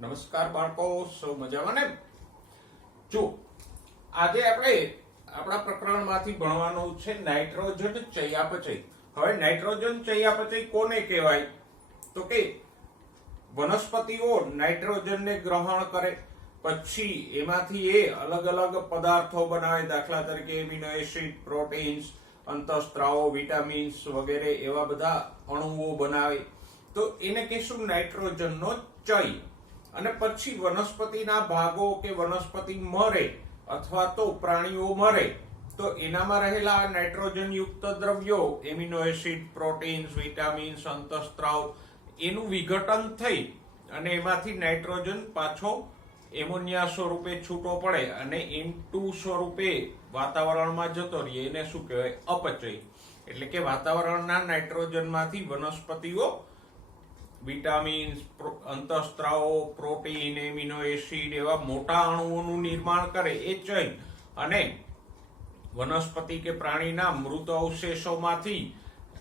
નમસ્કાર બાળકો, સૌ મજામાં ને? જો આજે આપણે આપણા પ્રકરણમાંથી ભણવાનું છે નાઇટ્રોજન ચયાપચય. હવે નાઇટ્રોજન ચયાપચય કોને કહેવાય? તો કે વનસ્પતિઓ નાઇટ્રોજનને ગ્રહણ કરે, પછી એમાંથી એ અલગ અલગ પદાર્થો બનાવે. દાખલા તરીકે એમિનો એસિડ, પ્રોટીન્સ, અંતઃસ્ત્રાવો, વિટામિન્સ વગેરે એવા બધા અણુઓ બનાવે. તો એને કહીશું નાઇટ્રોજનનો ચય. અને પછી વનસ્પતિના ભાગો કે વનસ્પતિ મરે અથવા તો પ્રાણીઓ મરે તો એનામાં રહેલા નાઇટ્રોજન યુક્ત દ્રવ્યો, એમિનો એસિડ, પ્રોટીન્સ, વિટામિન્સ, અંતઃસ્ત્રાવ, એનું વિઘટન થઈ અને એમાંથી નાઇટ્રોજન પાછો એમોનિયા સ્વરૂપે છૂટો પડે અને N2 સ્વરૂપે વાતાવરણમાં જતો રહે. એને શું કહેવાય? અપચય. એટલે કે વાતાવરણના નાઇટ્રોજનમાંથી વનસ્પતિઓ વિટામિન્સ, અંતઃસ્ત્રાવો, પ્રોટીન, એમિનો એસિડ એવા મોટા અણુઓનું નિર્માણ કરે, એ ચય. અને વનસ્પતિ કે પ્રાણીના મૃત અવશેષોમાંથી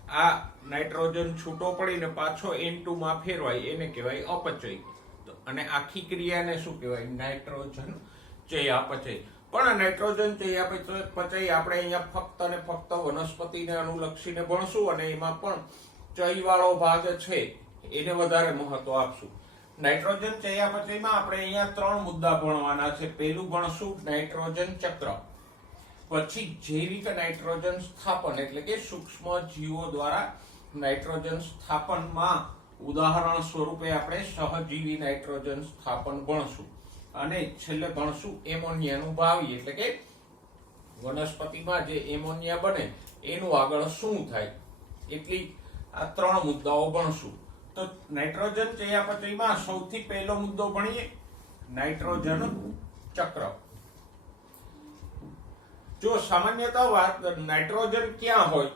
આ નાઇટ્રોજન છૂટો પડીને પાછો N2 માં ફેરવાય, એને કહેવાય અપચય. અને આખી ક્રિયાને શું કહેવાય? નાઇટ્રોજન ચયાપચય. પણ નાઇટ્રોજન ચયાપચય આપણે અહીંયા ફક્ત અને ફક્ત વનસ્પતિને અનુલક્ષીને ભણશું અને એમાં પણ ચય વાળો ભાગ છે એને વધારે મહત્વ આપશું. નાઇટ્રોજન ચયાપચયમાં આપણે અહીંયા 3 મુદ્દા ભણવાના છે. પહેલું ભણશું નાઇટ્રોજન ચક્ર, પછી જૈવિક નાઇટ્રોજન સ્થાપન એટલે કે સૂક્ષ્મ જીવો દ્વારા નાઇટ્રોજન સ્થાપનમાં ઉદાહરણ સ્વરૂપે આપણે સહજીવી નાઇટ્રોજન સ્થાપન ભણશું, અને છેલ્લે ભણશું એમોનિયાનું ભાવિ એટલે કે વનસ્પતિમાં જે એમોનિયા બને એનું આગળ શું થાય. એટલી આ 3 મુદ્દાઓ ભણશું. તો નાઇટ્રોજન ચયાપચયમાં સૌથી પહેલો મુદ્દો ભણીએ નાઇટ્રોજન ચક્ર. જો સામાન્યતઃ નાઇટ્રોજન ક્યાં હોય?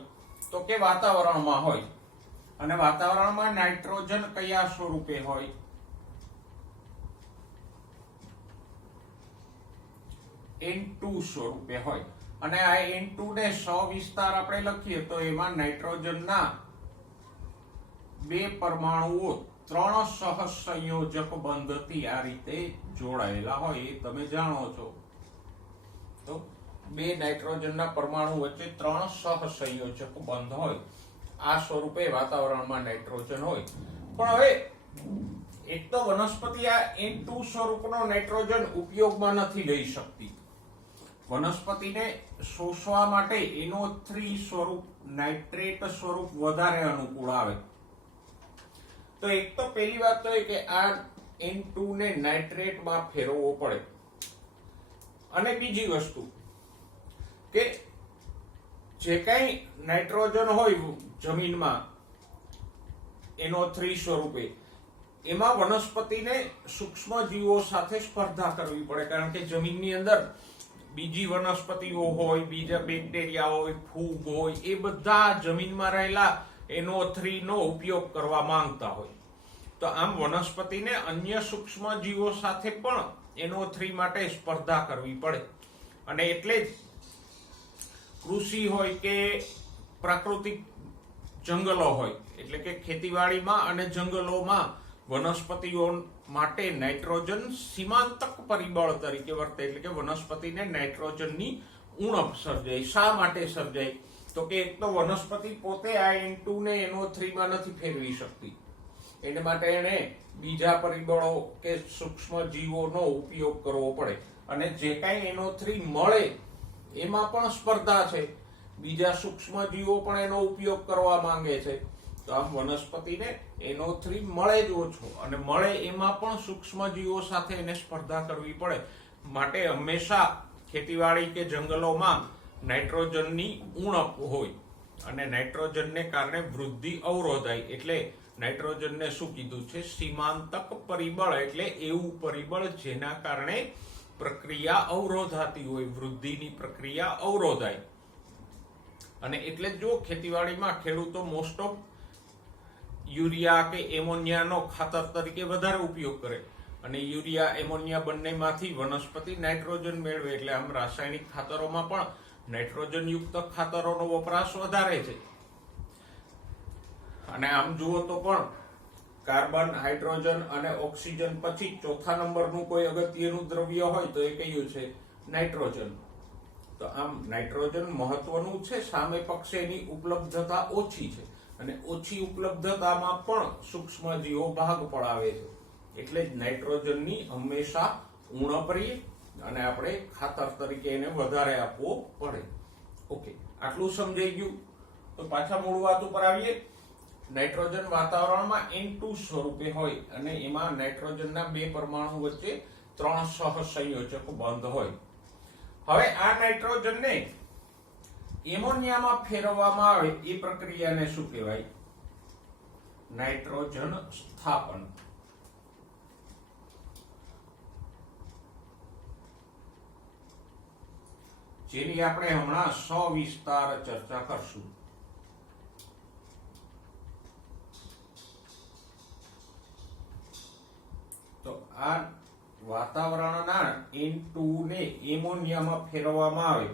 તો કે વાતાવરણમાં હોય. અને વાતાવરણમાં નાઇટ્રોજન કયા સ્વરૂપે હોય? N2 સ્વરૂપે હોય. અને આ N2 ને સવિસ્તાર આપણે લખીએ તો એમાં નાઇટ્રોજનના 2 પરમાણુઓ 3 સહસંયોજક બંધથી આ રીતે જોડાયેલા હોય, એ તમે જાણો છો. તો 2 નાઇટ્રોજનના પરમાણુ વચ્ચે 3 સહસંયોજક બંધ હોય, આ સ્વરૂપે વાતાવરણમાં નાઇટ્રોજન હોય. પણ હવે એક તો વનસ્પતિ આ N2 સ્વરૂપનો નાઇટ્રોજન ઉપયોગમાં નથી લઈ શકતી. વનસ્પતિને શોષવા માટે NO3 સ્વરૂપ, નાઇટ્રેટ સ્વરૂપ વધારે અનુકૂળ આવે. તો એક તો પહેલી વાત તો એ કે આ N2 ને નાઇટ્રેટમાં ફેરવવો પડે. અને બીજી વસ્તુ કે જે કઈ નાઇટ્રોજન હોય જમીનમાં NO3 સ્વરૂપે, એમાં વનસ્પતિને સૂક્ષ્મ જીવો સાથે સ્પર્ધા કરવી પડે. કારણ કે જમીનની અંદર બીજી વનસ્પતિઓ હોય, બીજા બેક્ટેરિયા હોય, ફૂગ હોય, એ બધા જમીનમાં રહેલા NO3 નો ઉપયોગ કરવા માંગતા હોય. તો આમ વનસ્પતિને અન્ય સૂક્ષ્મ જીવો સાથે પણ NO3 માટે સ્પર્ધા કરવી પડે. અને એટલે જ કૃષિ હોય કે પ્રાકૃતિક જંગલો હોય, એટલે કે ખેતીવાડીમાં અને જંગલોમાં વનસ્પતિઓ માટે નાઇટ્રોજન સીમાંતક પરિબળ તરીકે વર્તે. એટલે કે વનસ્પતિને નાઇટ્રોજનની ઉણપ સર્જાય. શા માટે સર્જાય? તો કે એક તો વનસ્પતિ પોતે આ N2 ને NO3 માં નથી ફેરવી શકતી, એને માટે એને બીજા પરિબળો કે સૂક્ષ્મ જીવોનો ઉપયોગ કરવો પડે. અને જે કાંઈ NO3 મળે એમાં પણ સ્પર્ધા છે, બીજા સૂક્ષ્મ જીવો પણ એનો ઉપયોગ કરવા માંગે છે. તો આમ વનસ્પતિને NO3 મળે જ ઓછો, અને મળે એમાં પણ સૂક્ષ્મ જીવો સાથે એને સ્પર્ધા કરવી પડે. માટે હંમેશા ખેતીવાડી કે જંગલોમાં નાઇટ્રોજનની ઉણપ હોય, અને નાઇટ્રોજનને કારણે વૃદ્ધિ અવરોધાય. એટલે નાઇટ્રોજનને શું કીધું છે? સીમાંતક પરિબળ. એટલે એવું પરિબળ જેના કારણે પ્રક્રિયા અવરોધાતી હોય, વૃદ્ધિની પ્રક્રિયા અવરોધાય. અને એટલે જો ખેતીવાડીમાં ખેડૂતો મોસ્ટ ઓફ યુરિયા કે એમોનિયાનો ખાતર તરીકે વધારે ઉપયોગ કરે, અને યુરિયા એમોનિયા બંનેમાંથી વનસ્પતિ નાઇટ્રોજન મેળવે. એટલે આમ રાસાયણિક ખાતરોમાં પણ નાઇટ્રોજન યુક્ત ખાતરોનો વપરાશ વધારે છે. અને આમ જુઓ તો પણ કાર્બન, હાઇડ્રોજન અને ઓક્સિજન પછી ચોથા નંબરનું કોઈ અગત્યનું દ્રવ્ય હોય તો એ કયું છે? નાઇટ્રોજન. તો આમ નાઇટ્રોજન મહત્વનું છે, સામે પક્ષે એની ઉપલબ્ધતા ઓછી છે અને ઓછી ઉપલબ્ધતામાં પણ સૂક્ષ્મજીવો ભાગ પડાવે છે. એટલે જ નાઇટ્રોજનની હંમેશા ઉણપ રહે અને આપણે ખાતર તરીકે એને વધારે આપવો પડે. ઓકે, આટલું સમજાઈ ગયું. તો પાછા મૂળ વાત ઉપર આવીએ. નાઇટ્રોજન વાતાવરણમાં N2 સ્વરૂપે હોય અને એમાં નાઇટ્રોજનના બે પરમાણુ વચ્ચે 3 સહસંયોજક બંધ હોય. હવે આ નાઇટ્રોજનને એમોનિયામાં ફેરવવામાં આવે એ પ્રક્રિયાને શું કહેવાય? નાઇટ્રોજન સ્થાપન. જેની આપણે હમણાં સવિસ્તાર ચર્ચા કરશું. તો આ વાતાવરણના N2 ને એમોનિયામાં ફેરવવામાં આવે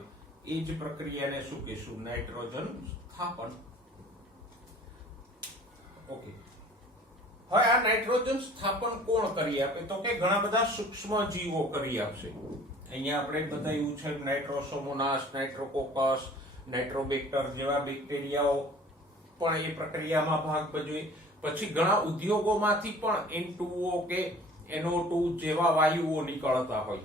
એ જ પ્રક્રિયાને શું કહેશું? નાઇટ્રોજન સ્થાપન. ઓકે, હવે આ નાઇટ્રોજન સ્થાપન કોણ કરી આપે? તો કે ઘણા બધા સૂક્ષ્મ જીવો કરી આપશે. અહીંયા આપણે બતાવ્યું છે નાઇટ્રોસોમોનાસ, નાઇટ્રોકોકસ, નાઇટ્રોબેક્ટર જેવા બેક્ટેરિયાઓ પણ એ પ્રક્રિયામાં ભાગ ભજવે. પછી ઘણા ઉદ્યોગોમાંથી પણ N2O કે NO2 જેવા વાયુઓ નીકળતા હોય.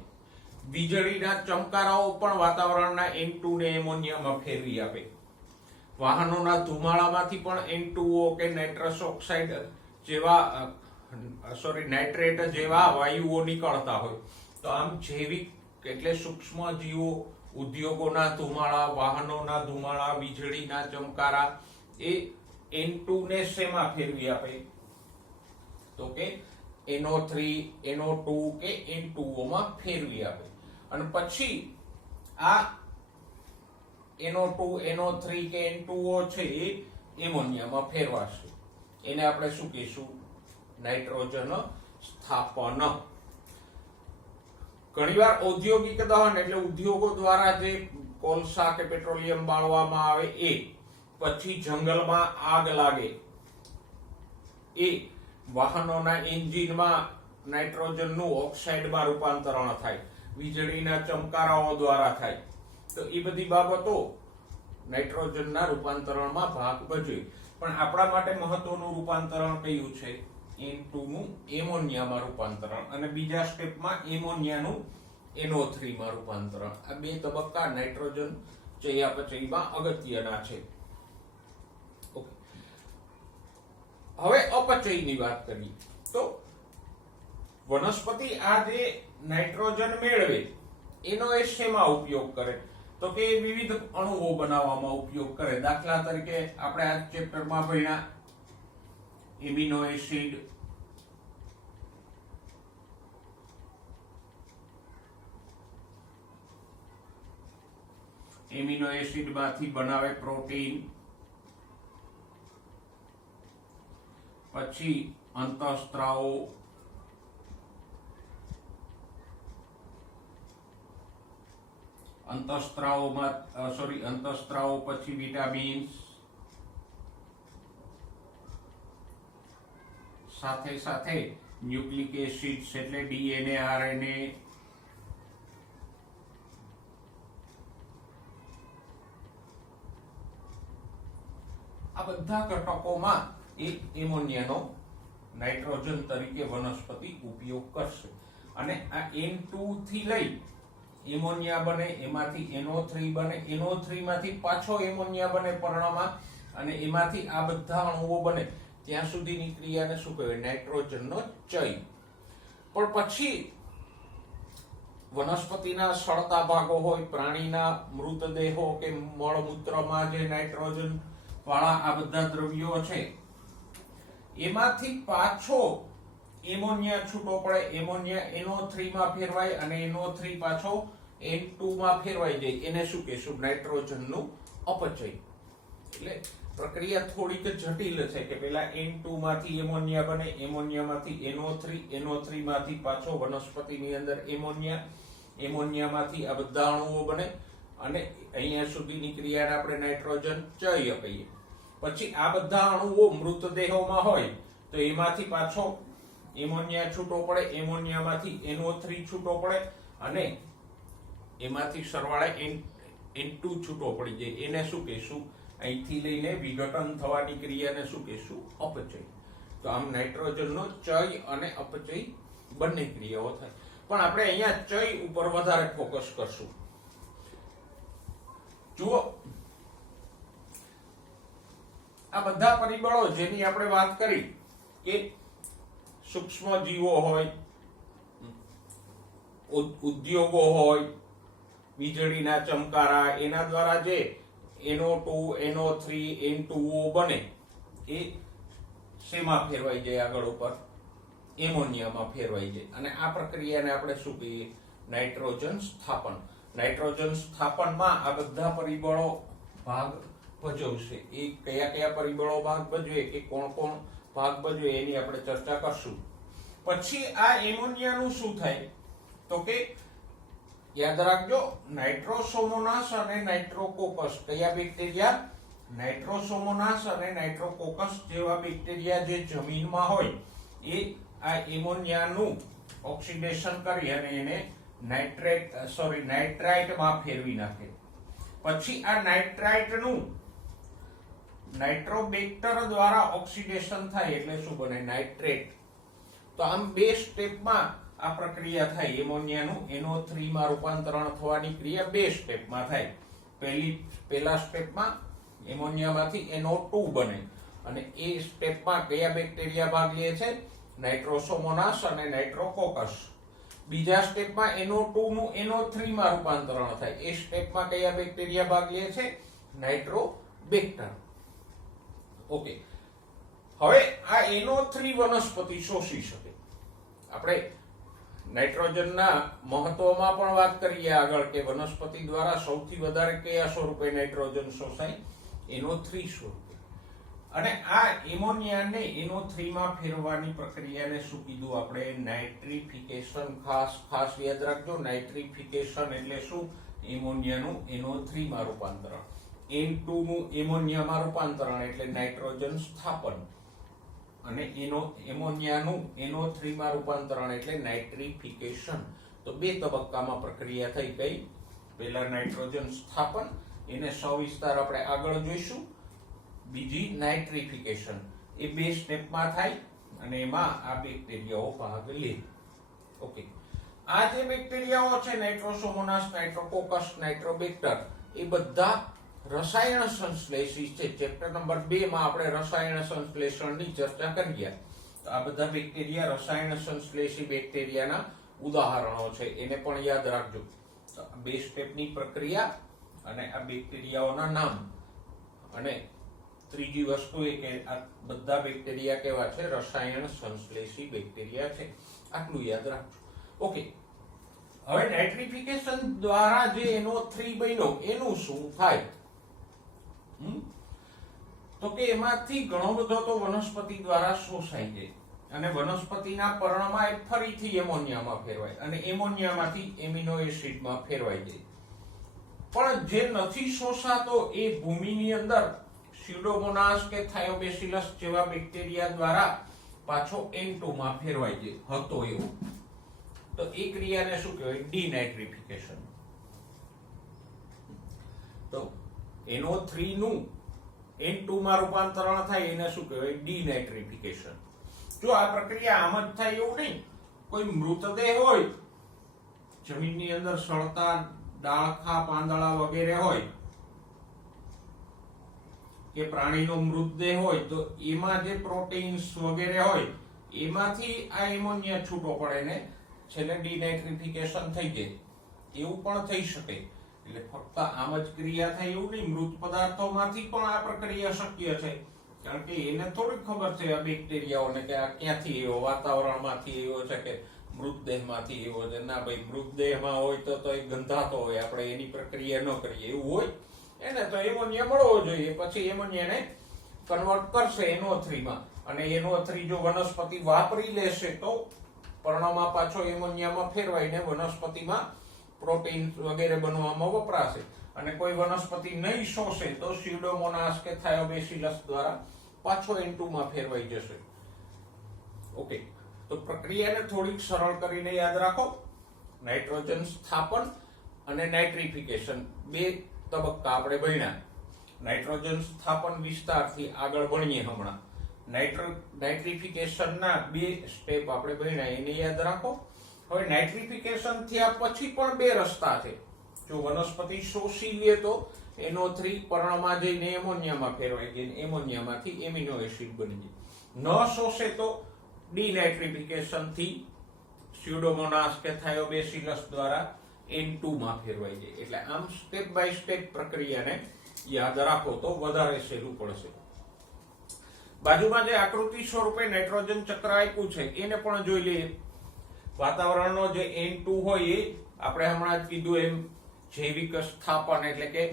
વીજળીના ચમકારાઓ પણ વાતાવરણના N2 ને એમોનિયામાં ફેરવી આપે. વાહનોના ધુમાડામાંથી પણ N2O કે નાઇટ્રસ ઓક્સાઇડ જેવા નાઇટ્રેટ જેવા વાયુઓ નીકળતા હોય. તો આમ જૈવિક એટલે સૂક્ષ્મ જીવો, ઉદ્યોગોના ધુમાડા, વાહનોના ધુમાડા, વીજળીના ચમકારા એ N2 ને શેમાં ફેરવી આપે? તો કે NO3, NO2 કે N2O માં ફેરવી આપે. અને પછી આ NO2, NO3 કે N2O છે એ એમોનિયામાં ફેરવાશે. એને આપણે શું કહીશું? નાઇટ્રોજન સ્થાપન. ઘણીવાર ઔદ્યોગિક દહન એટલે ઉદ્યોગો દ્વારા જે કોલસા કે પેટ્રોલિયમ બાળવામાં આવે એ, પછી જંગલમાં આગ લાગે એ, વાહનોના એન્જિનમાં નાઇટ્રોજનનું ઓક્સાઇડમાં રૂપાંતરણ થાય, વીજળીના ચમકારાઓ દ્વારા થાય. તો એ બધી બાબતો નાઇટ્રોજનના રૂપાંતરણમાં ભાગ ભજવે. પણ આપણા માટે મહત્વનું રૂપાંતરણ કયું છે? N2 નું એમોનિયામાં રૂપાંતરણ અને બીજા સ્ટેપમાં એમોનિયાનું NO3 માં રૂપાંતરણ. આ બે તબક્કા નાઇટ્રોજન ચયાપચયમાં અગત્યના છે. ઓકે, હવે અપચયની વાત કરીએ. તો વનસ્પતિ આ જે નાઇટ્રોજન મેળવે એનો એ શેમાં ઉપયોગ કરે? તો કે વિવિધ અણુઓ બનાવવામાં ઉપયોગ કરે. દાખલા તરીકે આપણે આ ચેપ્ટરમાં ભણ્યા એમિનો એસિડ, એમિનો એસિડ માંથી બનાવે પ્રોટીન, પછી અંતઃસ્ત્રાવો, અંતઃસ્ત્રાવો પછી વિટામિન્સ, સાથે સાથે ન્યુક્લિક એસિડ્સ એટલે DNA, RNA, આ બધા ઘટકોમાં એ એમોનિયાનો નાઇટ્રોજન તરીકે વનસ્પતિ ઉપયોગ કરશે. અને આ N2 થી લઈ એમોનિયા બને, એમાંથી NO3 બને, NO3 માંથી પાછો એમોનિયા બને પર્ણમાં, અને એમાંથી આ બધા અણુઓ બને ત્યાં સુધીની ક્રિયાને શું કહેવાય? નાઇટ્રોજનનો ચય. પણ પછી વનસ્પતિના સળતા ભાગો હોય, પ્રાણીના મૃતદેહો કે મળમૂત્રમાં જે નાઇટ્રોજન વાળા આ બધા દ્રવ્યો છે એમાંથી પાછો એમોનિયા છૂટો પડે. એમોનિયા NO3 માં ફેરવાય અને NO3 પાછો N2 માં ફેરવાઈ જાય. એને શું કહેશું? નાઇટ્રોજનનું અપચય. એટલે પ્રક્રિયા થોડીક જટિલ છે કે પેલા N2 માંથી એમોનિયા બને, એમોનિયામાંથી NO3, NO3 માંથી પાછો વનસ્પતિની અંદર એમોનિયા, એમોનિયામાંથી આ બધા અણુઓ બને અને અહીંયા સુધીની ક્રિયાને આપણે નાઇટ્રોજન ચય કહીએ. પછી આ બધા અણુઓ મૃતદેહોમાં હોય તો એમાંથી પાછો એમોનિયા છૂટો પડે, એમોનિયામાંથી NO3 છૂટો પડે અને એમાંથી સરવાળે N2 છૂટો પડી જાય. એને શું કહેશું? અહીંથી લઈને વિઘટન થવાની ક્રિયાને શું કહેશું? અપચય. તો આમ નાઇટ્રોજનનો ચય અને અપચય બંને ક્રિયાઓ થાય. પણ આપણે અહીંયા ચય ઉપર વધારે ફોકસ કરશું. જુઓ, આ બધા પરિબળો જેની આપણે વાત કરી કે સૂક્ષ્મ જીવો હોય, ઉદ્યોગો હોય, વીજળીના ચમકારા, એના દ્વારા જે NO2, NO3, N2O બને એ શેમાં ફેરવાઈ જાય? આગળ ઉપર એમોનિયામાં ફેરવાઈ જાય. અને આ પ્રક્રિયાને આપણે શું કહીએ? નાઇટ્રોજન સ્થાપન. નાઇટ્રોજન સ્થાપનમાં આ બધા પરિબળો ભાગ ભજવશે. એ કયા કયા પરિબળો ભાગ ભજવે કે કોણ કોણ ભાગ ભજવે એની આપણે ચર્ચા કરશું. પછી આ એમોનિયાનું શું થાય? તો કે યાદ રાખજો, નાઇટ્રોસોમોનાસ અને નાઇટ્રોકોકસ કયા બેક્ટેરિયા? નાઇટ્રોસોમોનાસ અને નાઇટ્રોકોકસ જેવા બેક્ટેરિયા જે જમીનમાં હોય એ આ એમોનિયાનું ઓક્સિડેશન કરી અને એને નાઇટ્રાઇટમાં ફેરવી નાખે. પછી આ નાઇટ્રાઇટનું નાઇટ્રોબેક્ટર દ્વારા ઓક્સિડેશન થાય એટલે શું બને? નાઇટ્રેટ. તો આમ બે સ્ટેપમાં આ પ્રક્રિયા થાય. એમોનિયાનું NO3 માં રૂપાંતરણ થવાની ક્રિયા બે સ્ટેપમાં થાય. પહેલા સ્ટેપમાં એમોનિયામાંથી NO2 બને અને એ સ્ટેપમાં કયા બેક્ટેરિયા ભાગ લે છે? નાઇટ્રોસોમોનાસ અને નાઇટ્રોકોકસ. બીજા સ્ટેપમાં NO2 નું NO3 માં રૂપાંતરણ થાય. એ સ્ટેપમાં કયા બેક્ટેરિયા ભાગ લે છે? નાઇટ્રોબેક્ટર. ઓકે, હવે આ NO3 વનસ્પતિ શોષી શકે. આપણે નાઇટ્રોજનના મહત્વમાં પણ વાત કરીએ આગળ કે વનસ્પતિ દ્વારા સૌથી વધારે કયા સ્વરૂપે નાઇટ્રોજન શોષાય? NO3 સ્વરૂપે. અને આ એમોનિયાને NO3 માં ફેરવવાની પ્રક્રિયાને શું કીધું આપણે? નાઇટ્રિફિકેશન. ખાસ યાદ રાખજો, નાઇટ્રિફિકેશન એટલે શું? એમોનિયાનું NO3 માં રૂપાંતરણ. N2 નું એમોનિયામાં રૂપાંતરણ એટલે નાઇટ્રોજન સ્થાપન. અને એમોનિયાનું NO3 માં રૂપાંતરણ એટલે નાઇટ્રિફિકેશન. તો બે તબક્કામાં પ્રક્રિયા થઈ. કઈ? પહેલા નાઇટ્રોજન સ્થાપન, એને સવિસ્તાર આપણે આગળ જોઈશું. બીજી નાઇટ્રિફિકેશન. એ બે સ્ટેપમાં થાય અને એમાં આ બેક્ટેરિયાઓ ભાગ લે. ઓકે, આ જે બેક્ટેરિયાઓ છે નાઇટ્રોસોમોનાસ, નાઇટ્રોકોકસ, નાઇટ્રોબેક્ટર, એ બધા રસાયણ સંશ્લેષી છે. ચેપ્ટર નંબર 2 માં આપણે રસાયણ સંશ્લેષણની ચર્ચા કરી. તો આ બધા બેક્ટેરિયા રસાયણ સંશ્લેષી બેક્ટેરિયાના ઉદાહરણો છે. એને પણ યાદ રાખજો. બે સ્ટેપની પ્રક્રિયા અને આ બેક્ટેરિયાઓના નામ. અને ત્રીજી વસ્તુ એ કે આ બધા બેક્ટેરિયા કેવા છે? રસાયણ સંશ્લેષી બેક્ટેરિયા છે. આટલું યાદ રાખજો. ઓકે, હવે નાઇટ્રિફિકેશન દ્વારા જે NO3 બન્યો એનું શું થાય? તો કે એમાંથી ઘણો બધો તો વનસ્પતિ દ્વારા શોષાઈ જાય અને વનસ્પતિના પર્ણમાં એ ફરીથી એમોનિયામાં ફેરવાય અને એમોનિયામાંથી એમિનો એસિડમાં ફેરવાઈ જાય. પણ જે નથી શોષાતો એ ભૂમિની અંદર સ્યુડોમોનાસ કે થાયોબેસિલસ જેવા બેક્ટેરિયા દ્વારા પાછો N2 માં ફેરવાઈ જાય હતો એવું. તો એ ક્રિયાને શું કહેવાય? ડિનાઇટ્રિફિકેશન. તો NO3 નું N2 માં રૂપાંતરણ થાય એને શું કહેવાય? ડિનાઇટ્રિફિકેશન. જો આ પ્રક્રિયા આમ જ થાય એવું નહીં. કોઈ મૃતદેહ હોય, જમીનની અંદર સળતા ડાળખા, પાંદડા વગેરે હોય કે પ્રાણીનો મૃતદેહ હોય તો એમાં જે પ્રોટીન્સ વગેરે હોય એમાંથી આ એમોનિયા છૂટો પડે ને છેલ્લે ડિનાઇટ્રિફિકેશન થઈ જાય. એવું પણ થઈ શકે. એટલે ફક્ત આમ જ ક્રિયા થાય એવું નહીં. મૃત પદાર્થોમાંથી પણ આ પ્રક્રિયા શક્ય છે. કારણ કે એને થોડી ખબર છે આ બેક્ટેરિયાઓને કે આ ક્યાંથી એવો, વાતાવરણમાંથી એવો છે કે મૃતદેહમાંથી એવો છે. ના ભાઈ, મૃતદેહમાં હોય તો એ ગંધાતો હોય, આપણે એની પ્રક્રિયા ન કરીએ એવું હોય. એને તો એમોનિયા મળવો જોઈએ. પછી એમોનિયાને કન્વર્ટ કરશે NO3 માં અને NO3 જો વનસ્પતિ વાપરી લેશે તો પર્ણમાં પાછો એમોનિયામાં ફેરવાઈને વનસ્પતિમાં પ્રોટીન વગેરે બનવામાં વપરાશે અને કોઈ વનસ્પતિ નહીં શોષે તો સ્યુડોમોનાસ કે થાયોબેસિલસ દ્વારા પાછો N2 માં ફેરવાઈ જશે. ઓકે, તો પ્રક્રિયાને થોડીક સરળ કરીને યાદ રાખો. નાઇટ્રોજન સ્થાપન અને નાઇટ્રિફિકેશન બે તબક્કા આપણે ભણ્યા. નાઇટ્રોજન સ્થાપન વિસ્તારથી આગળ ભણીએ હમણાં. નાઇટ્રિફિકેશનના બે સ્ટેપ આપણે ભણ્યા, એને યાદ રાખો. હવે નાઇટ્રિફિકેશન થયા પછી પણ બે રસ્તા છે. જો વનસ્પતિ શોષી લે તો NO3 પર્ણમાં જઈને એમોનિયામાં ફેરવાઈ જાય, એમોનિયામાંથી એમિનો એસિડ બની જાય. ન શોષે તો ડીનાઇટ્રિફિકેશન થી સ્યુડોમોનાસ કે થાયોબેસિલસ દ્વારા N2 માં ફેરવાઈ જાય. એટલે આમ સ્ટેપ બાય સ્ટેપ પ્રક્રિયાને યાદ રાખો તો વધારે સહેલું પડશે. બાજુમાં જે આકૃતિ સ્વરૂપે નાઇટ્રોજન ચક્ર આપ્યું છે એને પણ જોઈ લઈએ. વાતાવરણનો જે N2 હોય એ આપણે હમણાં જ કીધું એમ જૈવિક સ્થાપન એટલે કે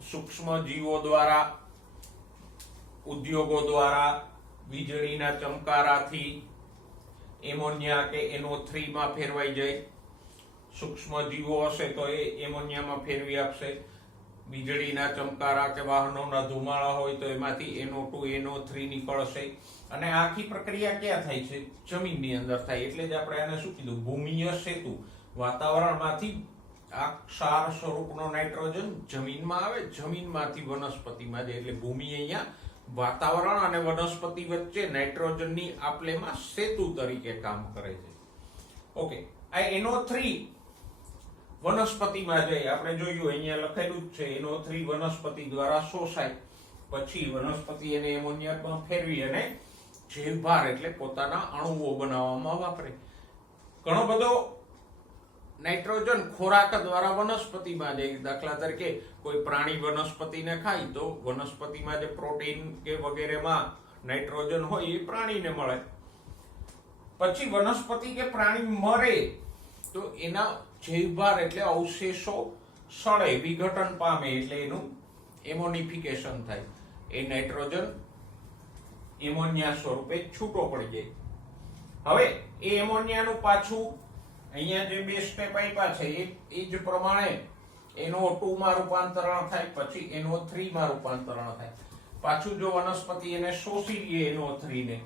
સૂક્ષ્મ જીવો દ્વારા, ઉદ્યોગો દ્વારા, વીજળીના ચમકારાથી એમોનિયા કે NO3 માં ફેરવાઈ જાય. સૂક્ષ્મ જીવો હશે તો એ એમોનિયામાં ફેરવી આપશે. વીજળીના ચમકારા કે વાહનોના ધુમાડા હોય તો એમાંથી NO2 NO3 નીકળશે. અને આખી પ્રક્રિયા ક્યાં થાય છે? જમીનની અંદર થાય. એટલે જ આપણે આને શું કીધું? ભૂમિય સેતુ. વાતાવરણમાંથી આ ક્ષાર સ્વરૂપનો નાઇટ્રોજન જમીનમાં આવે, જમીનમાંથી વનસ્પતિમાં જાય. એટલે ભૂમિ અહીંયા વાતાવરણ અને વનસ્પતિ વચ્ચે નાઇટ્રોજનની આપલેમાં સેતુ તરીકે કામ કરે છે. ઓકે, આ NO3 વનસ્પતિમાં જાય. આપણે જોયું અહીંયા લખેલું જ છે, NO3 વનસ્પતિ દ્વારા શોષાય, પછી વનસ્પતિ એને એમોનિયામાં ફેરવી અને જૈવભાર એટલે પોતાના અણુઓ બનાવવામાં વાપરે. ઘણો બધો નાઇટ્રોજન ખોરાક દ્વારા વનસ્પતિમાં જાય. દાખલા તરીકે કોઈ પ્રાણી વનસ્પતિને ખાય તો વનસ્પતિમાં જે પ્રોટીન કે વગેરેમાં નાઇટ્રોજન હોય એ પ્રાણીને મળે. પછી વનસ્પતિ કે પ્રાણી મરે તો એના જૈવભાર એટલે અવશેષો સળે, વિઘટન પામે, એટલે એનું એમોનિફિકેશન થાય. એ નાઇટ્રોજન એમોનિયા સ્વરૂપે છૂટો પડી જાય. હવે એ એમોનિયાનું પાછું અહીંયા જે બે સ્ટેપ આપ્યા છે એ જ પ્રમાણે NO2 માં રૂપાંતરણ થાય, પછી NO3 માં રૂપાંતરણ થાય. પાછું જો વનસ્પતિ એને શોષી લે NO3 ને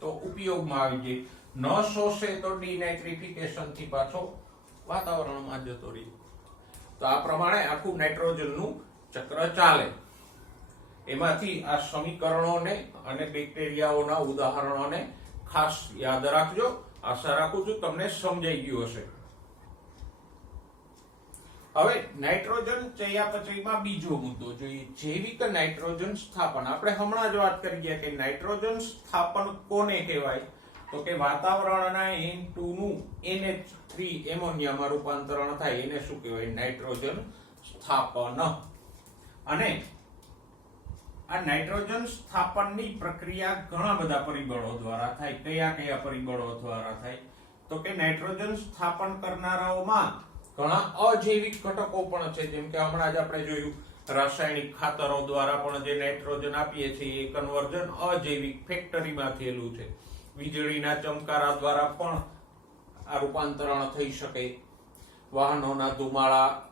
તો ઉપયોગમાં આવી જાય. ન શોષે તો ડીનાઇટ્રિફિકેશન થી પાછો વાતાવરણમાં જતો રહે. તો આ પ્રમાણે આખું નાઇટ્રોજનનું ચક્ર ચાલે. એમાંથી આ સમીકરણોને અને બેક્ટેરિયાઓના ઉદાહરણોને ખાસ યાદ રાખજો. આશા રાખું છું તમને સમજાઈ ગયું હશે. હવે નાઇટ્રોજન ચયાપચયમાં બીજો મુદ્દો જોઈએ, જૈવિક નાઇટ્રોજન સ્થાપન. આપણે હમણાં જ વાત કરી ગયા કે નાઇટ્રોજન સ્થાપન કોને કહેવાય? તો કે વાતાવરણના N2 નું NH3 એમોનિયામાં રૂપાંતરણ થાય એને શું કહેવાય? નાઇટ્રોજન સ્થાપન. અને આ નાઇટ્રોજન સ્થાપનની પ્રક્રિયા ઘણા બધા પરિબળો દ્વારા થાય. કયા કયા પરિબળો દ્વારા થાય? તો કે નાઇટ્રોજન સ્થાપન કરનારાઓમાં ઘણા અજૈવિક ઘટકો પણ છે. જેમ કે હમણાં જ આપણે જોયું રાસાયણિક ખાતરો દ્વારા પણ જે નાઇટ્રોજન આપીએ છીએ એ કન્વર્ઝન અજૈવિક ફેક્ટરીમાં થયેલું છે. વીજળીના ચમકારા દ્વારા પણ આ રૂપાંતરણ થઈ શકે. વાહનોના ધુમાડા,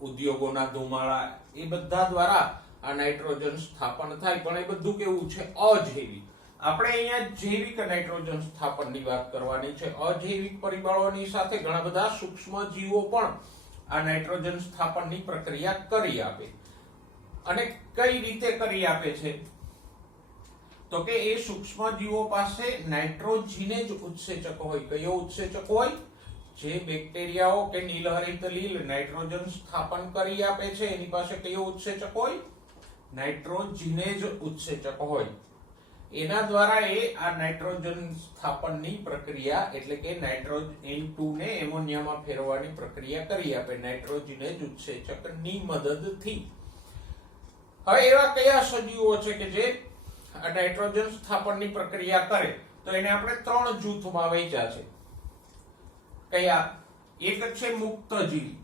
ઉદ્યોગોના ધુમાડા, એ બધા દ્વારા આ નાઇટ્રોજન સ્થાપન થાય. પણ એ બધું કેવું છે? અજૈવિક. આપણે અહીંયા જૈવિક નાઇટ્રોજન સ્થાપનની વાત કરવાની છે. અજૈવિક પરિબળોની સાથે ઘણા બધા સૂક્ષ્મ જીવો પણ આ નાઇટ્રોજન સ્થાપનની પ્રક્રિયા કરી આપે. અને કઈ રીતે કરી આપે છે? તો કે એ સૂક્ષ્મ જીવો પાસે નાઇટ્રોજીનેજ ઉત્સેચક હોય. કયો ઉત્સેચક હોય? જે બેક્ટેરિયાઓ કે નીલહરિત લીલ નાઇટ્રોજન સ્થાપન કરી આપે છે એની પાસે કયો ઉત્સેચક હોય? નાઇટ્રોજીનેજ ઉત્સેચક હોય. એના દ્વારા એ આ નાઇટ્રોજન સ્થાપનની પ્રક્રિયા એટલે કે N2 ને એમોનિયામાં ફેરવવાની પ્રક્રિયા કરી આપે નાઇટ્રોજીનેજ ઉત્સેચકની મદદથી. હવે એવા કયા સજીવો છે કે જે આ નાઇટ્રોજન સ્થાપનની પ્રક્રિયા કરે? તો એને આપણે 3 જૂથમાં વહેંચ્યા છે. કયા? એક છે મુક્તજીવી.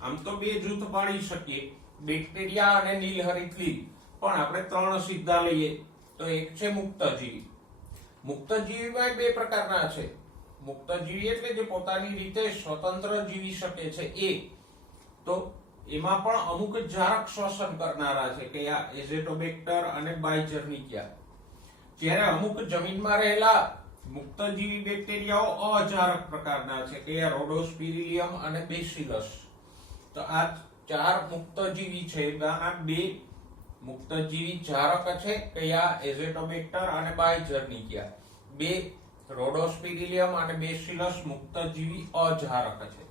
આમ તો 2 જૂથ પાડી શકીએ, બેક્ટેરિયા અને નીલહરિત લીલ, પણ આપણે 3 સીધા લઈએ. તો એક છે મુક્તજીવી. મુક્તજીવીમાં 2 પ્રકારના છે. મુક્તજીવી એટલે જે પોતાની રીતે સ્વતંત્ર જીવી શકે છે એ, તો એમાં પણ અમુક જારક શ્વસન કરનારા છે કે આ એઝેટોબેક્ટર અને બાયજર્નિકિયા. જ્યારે અમુક જમીનમાં રહેલા મુક્તજીવી બેક્ટેરિયાઓ અજારક પ્રકારના છે કે રોડોસ્પિરિલિયમ અને બેસિલસ. તો આ 4 મુક્તજીવી છે, એમાંના 2 મુક્તજીવી જારક છે કયા એઝેટોબેક્ટર અને બાયજર્નિકિયા. 2 રોડોસ્પિરિલિયમ અને બેસિલસ મુક્તજીવી અજારક છે.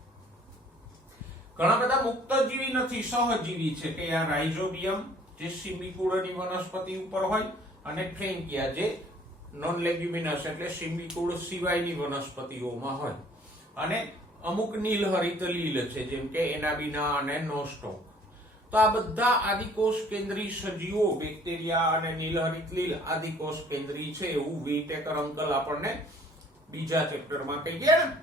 ઘણા બધા મુક્તજીવી નથી, સહજીવી છે કે આ રાઇઝોબિયમ જે સિમ્બિકુળની વનસ્પતિ ઉપર હોય અને ફ્રેન્કિયા જે નોન લેગ્યુમિનસ એટલે સિમ્બિકુળ સિવાયની વનસ્પતિઓમાં હોય, અને અમુક નીલહરિત લીલ છે જેમ કે એનાબિના અને નોસ્ટોક. તો આ બધા આદિકોષ કેન્દ્રી સજીવો બેક્ટેરિયા અને નીલહરિત લીલ આદિકોષ કેન્દ્રી છે એવું વીટેકર અંકલ આપણને બીજા ચેપ્ટરમાં કહી ગયા ને.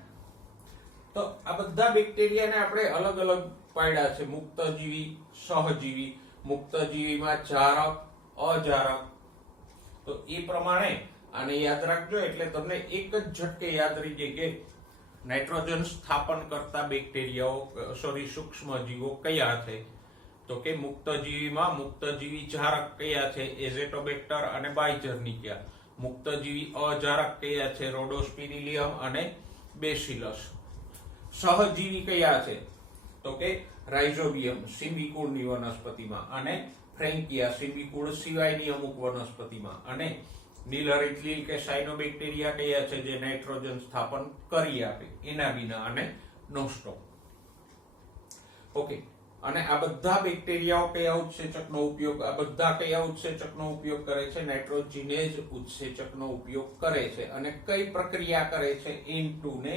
તો આ બધા બેક્ટેરિયાને આપણે અલગ અલગ પાડ્યા છે, મુક્તજીવી, સહજીવી. મુક્તજીવીમાં જારક, અજારક. તો એ પ્રમાણે આને યાદ રાખજો એટલે તમને એક જ ઝટકે યાદ રહી જાય કે નાઇટ્રોજન સ્થાપન કરતા બેક્ટેરિયાઓ સૂક્ષ્મજીવો કયા છે. તો કે મુક્તજીવીમાં મુક્તજીવી જારક કયા છે, એઝેટોબેક્ટર અને બાયજર્નિકિયા. મુક્તજીવી અજારક કયા છે, રોડોસ્પિરિલિયમ અને બેસિલસ. સહજીવી કયા છે તો કે રાઇઝોબિયમ સિમ્બિકુળની વનસ્પતિમાં, અને ફ્રેન્કિયા સિમ્બિકુળ સિવાયની અમુક વનસ્પતિમાં, અને નીલહરિત લીલ કે સાયનોબેક્ટેરિયા કયા છે જે નાઇટ્રોજન સ્થાપન કરી આપે, એનાબિના અને નોસ્ટોક. ઓકે. અને આ બધા બેક્ટેરિયાઓ કયા ઉત્સેચકનો ઉપયોગ, આ બધા કયા ઉત્સેચકનો ઉપયોગ કરે છે, નાઇટ્રોજિનેઝ ઉત્સેચકનો ઉપયોગ કરે છે. અને કઈ પ્રક્રિયા કરે છે, N2 ને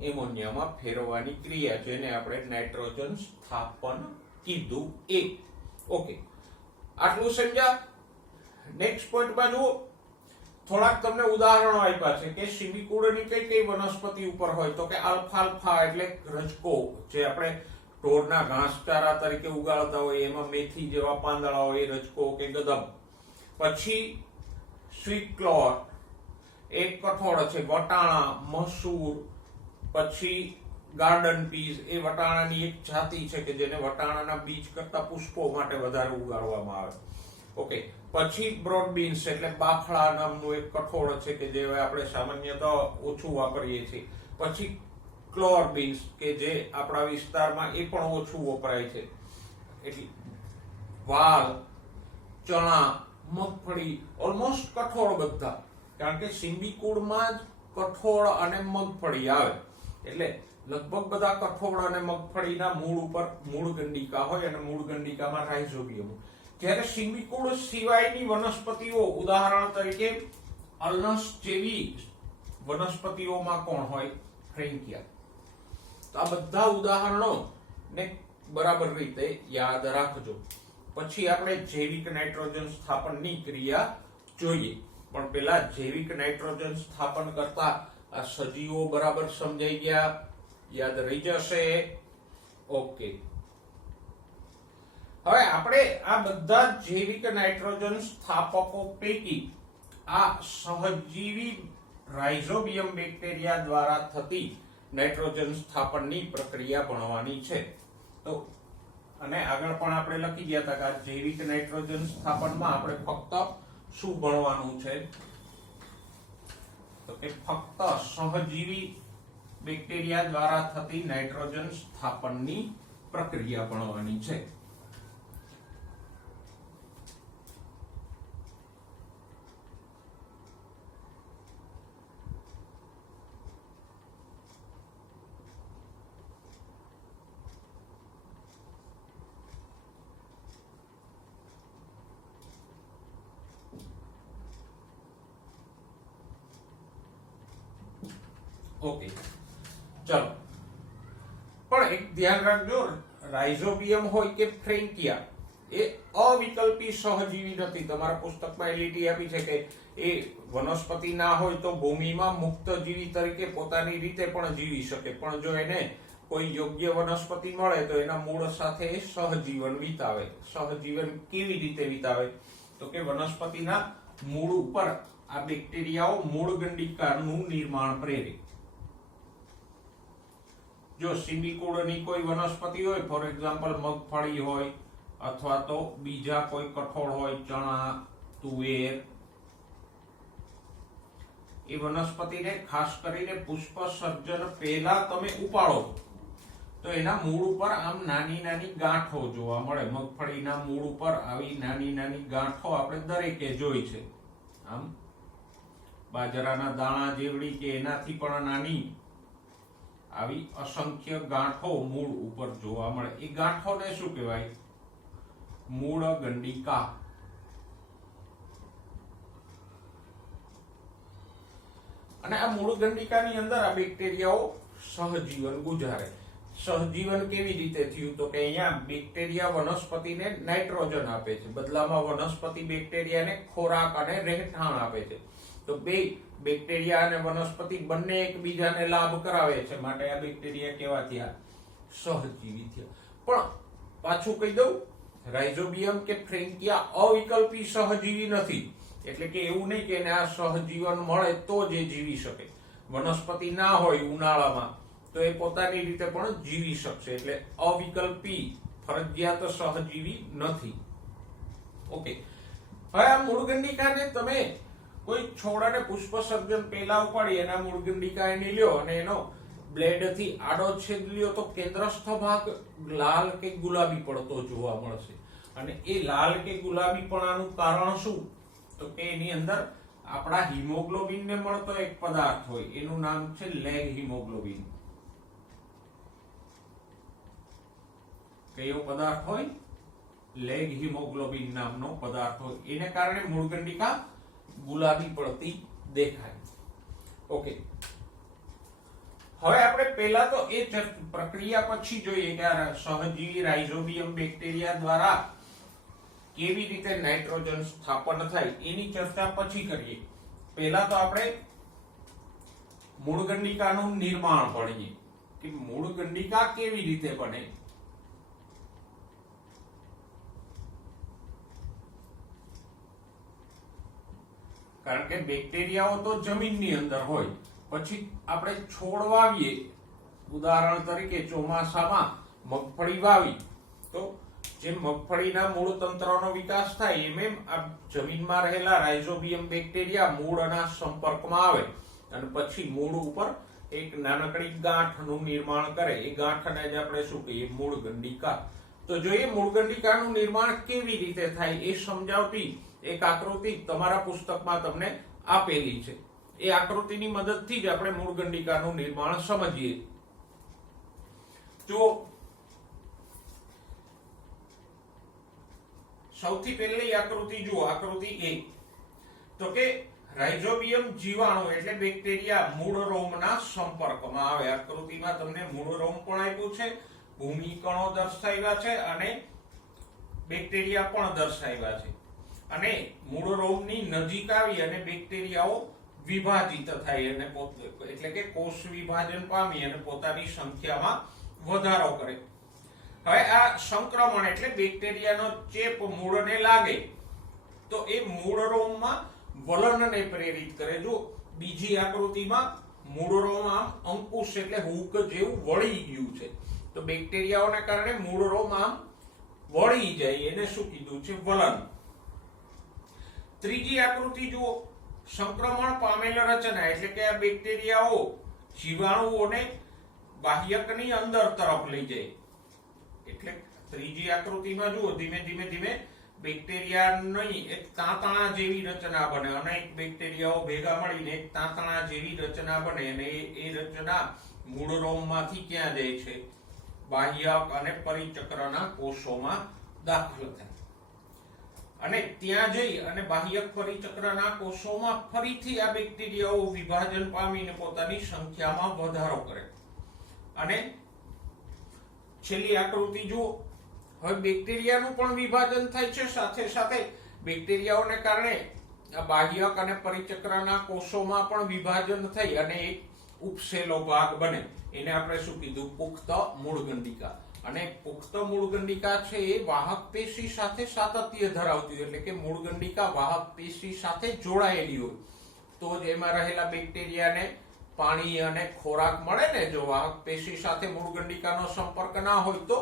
એમોનિયામાં ફેરવવાની ક્રિયા, જેને આપણે નાઇટ્રોજન સ્થાપન કીધું એ. ઓકે, આટલું સમજ્યા. નેક્સ્ટ પોઈન્ટમાં જુઓ, થોડાક તમને ઉદાહરણો આપ્યા છે કે સિમ્બિકુળની કઈ કઈ વનસ્પતિ ઉપર હોય. તો કે આલ્ફાલ્ફા એટલે રજકો, જે આપણે ઢોરના ઘાસચારા તરીકે ઉગાડતા હોય, એમાં મેથી જેવા પાંદડા હોય, રજકો કે ગદમ. પછી સ્વીટ ક્લોર એક કઠોળ છે, વટાણા, મસૂર. પછી ગાર્ડન પીઝ એ વટાણાની એક જાતિ છે કે જેને વટાણાના બીજ કરતા પુષ્પો માટે વધારે ઉગાડવામાં આવે. ઓકે. પછી બ્રોડ બીન્સ એટલે બાફળા નામનું એક કઠોળ છે કે જે આપણે સામાન્યતઃ ઓછું વાપરીએ છીએ. પછી ક્લોર બીન્સ કે જે આપણા વિસ્તારમાં એ પણ ઓછું વપરાય છે. એટલે વાલ, ચણા, મગફળી, ઓલમોસ્ટ કઠોળ બધા, કારણ કે સિમ્બિકુળમાં જ કઠોળ અને મગફળી આવે. એટલે લગભગ બધા કઠોળ અને મગફળીના મૂળ ઉપર મૂળ ગંડિકા હોય, અને મૂળ ગંડિકામાં રાઇઝોબિયમ. જ્યારે સિમ્બિકુળ સિવાયની વનસ્પતિઓ, ઉદાહરણ તરીકે અલ્નસ જેવી વનસ્પતિઓમાં કોણ હોય, ફ્રેન્કિયા. તો આ બધા ઉદાહરણો ને બરાબર રીતે યાદ રાખજો. પછી આપણે જૈવિક નાઇટ્રોજન સ્થાપનની ક્રિયા જોઈએ. પણ પેલા જૈવિક નાઇટ્રોજન સ્થાપન કરતા આ સજીવો બરાબર સમજાઈ ગયા, યાદ રહી જશે. ઓકે. હવે આપણે આ બધા જૈવિક નાઇટ્રોજન સ્થાપકો પૈકી આ સહજીવી રાઇઝોબિયમ બેક્ટેરિયા દ્વારા થતી નાઇટ્રોજન સ્થાપનની પ્રક્રિયા ભણવાની છે. તો અને આગળ પણ આપણે લખી ગયા હતા કે આ જૈવિક નાઇટ્રોજન સ્થાપનમાં આપણે ફક્ત શું ભણવાનું છે, તો કે ફક્ત સહજીવી બેક્ટેરિયા દ્વારા થતી નાઇટ્રોજન સ્થાપનની પ્રક્રિયા ભણવાની છે. ઓકે, ચલો. પણ એક ધ્યાન રાખજો, રાઇઝોબિયમ હોય કે ફ્રેન્કિયા એ અવિકલ્પી સહજીવી નથી. તમારા પુસ્તકમાં એ લીટી આપી છે કે એ વનસ્પતિ ના હોય તો ભૂમિમાં મુક્તજીવી તરીકે પોતાની રીતે પણ જીવી શકે, પણ જો એને કોઈ યોગ્ય વનસ્પતિ મળે તો એના મૂળ સાથે સહજીવન વિતાવે. સહજીવન કેવી રીતે વિતાવે, તો કે વનસ્પતિના મૂળ ઉપર આ બેક્ટેરિયાઓ મૂળ ગંડિકાનું નિર્માણ પ્રેરે. જો સિંબિકુળની કોઈ વનસ્પતિ હોય, ફોર એક્ઝામ્પલ મગફળી હોય અથવા તો બીજા કોઈ કઠોળ હોય, ચણા, તુવેર, એ વનસ્પતિને ખાસ કરીને પુષ્પ સર્જન પહેલા તમે ઉપાડો તો એના મૂળ ઉપર આમ નાની નાની ગાંઠો જોવા મળે. મગફળીના મૂળ ઉપર આવી નાની નાની ગાંઠો આપણે દરેકે જોઈ છે. આમ બાજરાના દાણા જેવડી કે એનાથી પણ નાની આવી અસંખ્ય ગાંઠો મૂળ ઉપર જોવા મળે. એ ગાંઠોને શું કહેવાય? મૂળ ગંડિકા. અને આ મૂળ ગંડિકાની અંદર આ બેક્ટેરિયાઓ સહજીવન ગુજારે. સહજીવન કેવી રીતે થયું? તો કે અહીંયા બેક્ટેરિયા વનસ્પતિને નાઇટ્રોજન આપે છે, બદલામાં વનસ્પતિ બેક્ટેરિયાને ખોરાક અને રહેઠાણ આપે છે. તો બે બેક્ટેરિયા અને વનસ્પતિ બંને એકબીજાને લાભ કરાવે છે, માટે આ બેક્ટેરિયા કેવા થયા? સહજીવી થયા. પણ પાછું કહી દઉં, રાઇઝોબિયમ કે ફ્રેન્કિયા અવિકલ્પી સહજીવી નથી. એટલે કે એવું નહીં કે એને આ સહજીવન મળે તો જ એ જીવી શકે. વનસ્પતિ ના હોય ઉનાળામાં તો એ પોતાની રીતે પણ જીવી શકશે. એટલે અવિકલ્પી ફરજિયાત સહજીવી નથી. ઓકે, હવે આ મૂળગંડિકાને તમે કોઈ છોડ અને પુષ્પ સર્જન પહેલા ઉપાડી એના મૂળગંડિકા એને લ્યો અને એનો બ્લેડથી આડો છેદ લ્યો તો કેન્દ્રસ્થ ભાગ લાલ કે ગુલાબી પડતો જોવા મળશે. અને એ લાલ કે ગુલાબીપણાનું કારણ શું? તો કે એની અંદર આપણા હિમોગ્લોબિન ને મળતો એક પદાર્થ હોય, એનું નામ છે લેગ હિમોગ્લોબિન. કયો પદાર્થ હોય? લેગ હિમોગ્લોબિન નામનો પદાર્થ હોય. એને કારણે મૂળગંડિકા ગુલાબી પડતી દેખાય. ઓકે, હવે આપણે પહેલા તો એ પ્રક્રિયા પછી જોઈએ કે આ સહજીવી રાઇઝોબિયમ બેક્ટેરિયા દ્વારા કેવી રીતે નાઇટ્રોજન સ્થાપન થાય એની ચર્ચા પછી કરીએ. પહેલા તો આપણે મૂળગંડિકાનું નિર્માણ ભણીએ કે મૂળગંડિકા કેવી રીતે બને. કારણ કે બેક્ટેરિયાઓ તો જમીનની અંદર હોય, પછી આપણે છોડ વાવીએ, ઉદાહરણ તરીકે ચોમાસામાં મગફળી વાવી તો જે મગફળીના મૂળ તંત્રનો વિકાસ થાય એમ આ જમીનમાં રહેલા રાઇઝોબિયમ બેક્ટેરિયા મૂળના સંપર્કમાં આવે અને પછી મૂળ ઉપર એક નાનકડી ગાંઠનું નિર્માણ કરે. એ ગાંઠને જ આપણે શું કહીએ? મૂળગંડિકા. તો જોઈએ મૂળગંડિકાનું નિર્માણ કેવી રીતે થાય એ સમજાવતી એક આકૃતિ તમારા પુસ્તકમાં તમને આપેલી છે. એ આકૃતિની મદદથી જ આપણે મૂળગંડિકાનું નિર્માણ સમજીએ. જો સૌથી પહેલી આકૃતિ જુઓ, આકૃતિ એ. તો કે રાઇઝોબિયમ જીવાણુ એટલે બેક્ટેરિયા મૂળ રોમના સંપર્કમાં આવે. આકૃતિમાં તમને મૂળ રોમ પણ આપ્યું છે, ભૂમિ કણો દર્શાવ્યા છે અને બેક્ટેરિયા પણ દર્શાવ્યા છે. અને મૂળ રોમની નજીક આવી અને બેક્ટેરિયાઓ વિભાજિત થાય અને એટલે કે કોષ વિભાજન પામી અને પોતાની સંખ્યામાં વધારો કરે. હવે આ સંક્રમણ એટલે બેક્ટેરિયાનો ચેપ મૂળને લાગે તો એ મૂળ રોમમાં વલણને પ્રેરિત કરે. જો બીજી આકૃતિમાં મૂળ રોમ આમ અંકુશ એટલે હૂક જેવું વળી ગયું છે, તો બેક્ટેરિયાઓને કારણે મૂળ રોમ આમ વળી જાય, એને શું કીધું છે? વલણ. ત્રીજી આકૃતિ જુઓ, સંક્રમણ પામેલ રચના એટલે કે આ બેક્ટેરિયાઓ જીવાણુઓને બાહ્યકની અંદર તરફ લઈ જાય. એટલે ત્રીજી આકૃતિમાં જુઓ, ધીમે ધીમે ધીમે બેક્ટેરિયાની એક તાંતણા જેવી રચના બને. અનેક બેક્ટેરિયાઓ ભેગા મળીને એક તાંતણા જેવી રચના બને અને એ રચના મૂળ રોમમાંથી ક્યાં જાય છે? બાહ્યક અને પરિચક્રના કોષોમાં દાખલ થાય. અને ત્યાં જઈ અને બાહ્યક પરિચક્રના કોષોમાં ફરીથી આ બેક્ટેરિયાઓ વિભાજન પામીને પોતાની સંખ્યામાં વધારો કરે. અને છેલ્લી આકૃતિ જુઓ, હવે બેક્ટેરિયાનું પણ વિભાજન થાય છે, સાથે સાથે બેક્ટેરિયાઓને કારણે આ બાહ્યક અને પરિચક્રના કોષોમાં પણ વિભાજન થઈ અને એક ઉપસેલો ભાગ બને. એને આપણે શું કીધું? પુખ્ત મૂળગંડિકા. અને પુખ્ત મૂળગંડિકા છે એ વાહક પેશી સાથે સાતત્ય ધરાવતી હોય, એટલે કે મૂળગંડિકા વાહક પેશી સાથે જોડાયેલી હોય તો જ એમાં રહેલા બેક્ટેરિયાને પાણી અને ખોરાક મળે ને, જો વાહક પેશી સાથે મૂળગંડિકાનો સંપર્ક ના હોય તો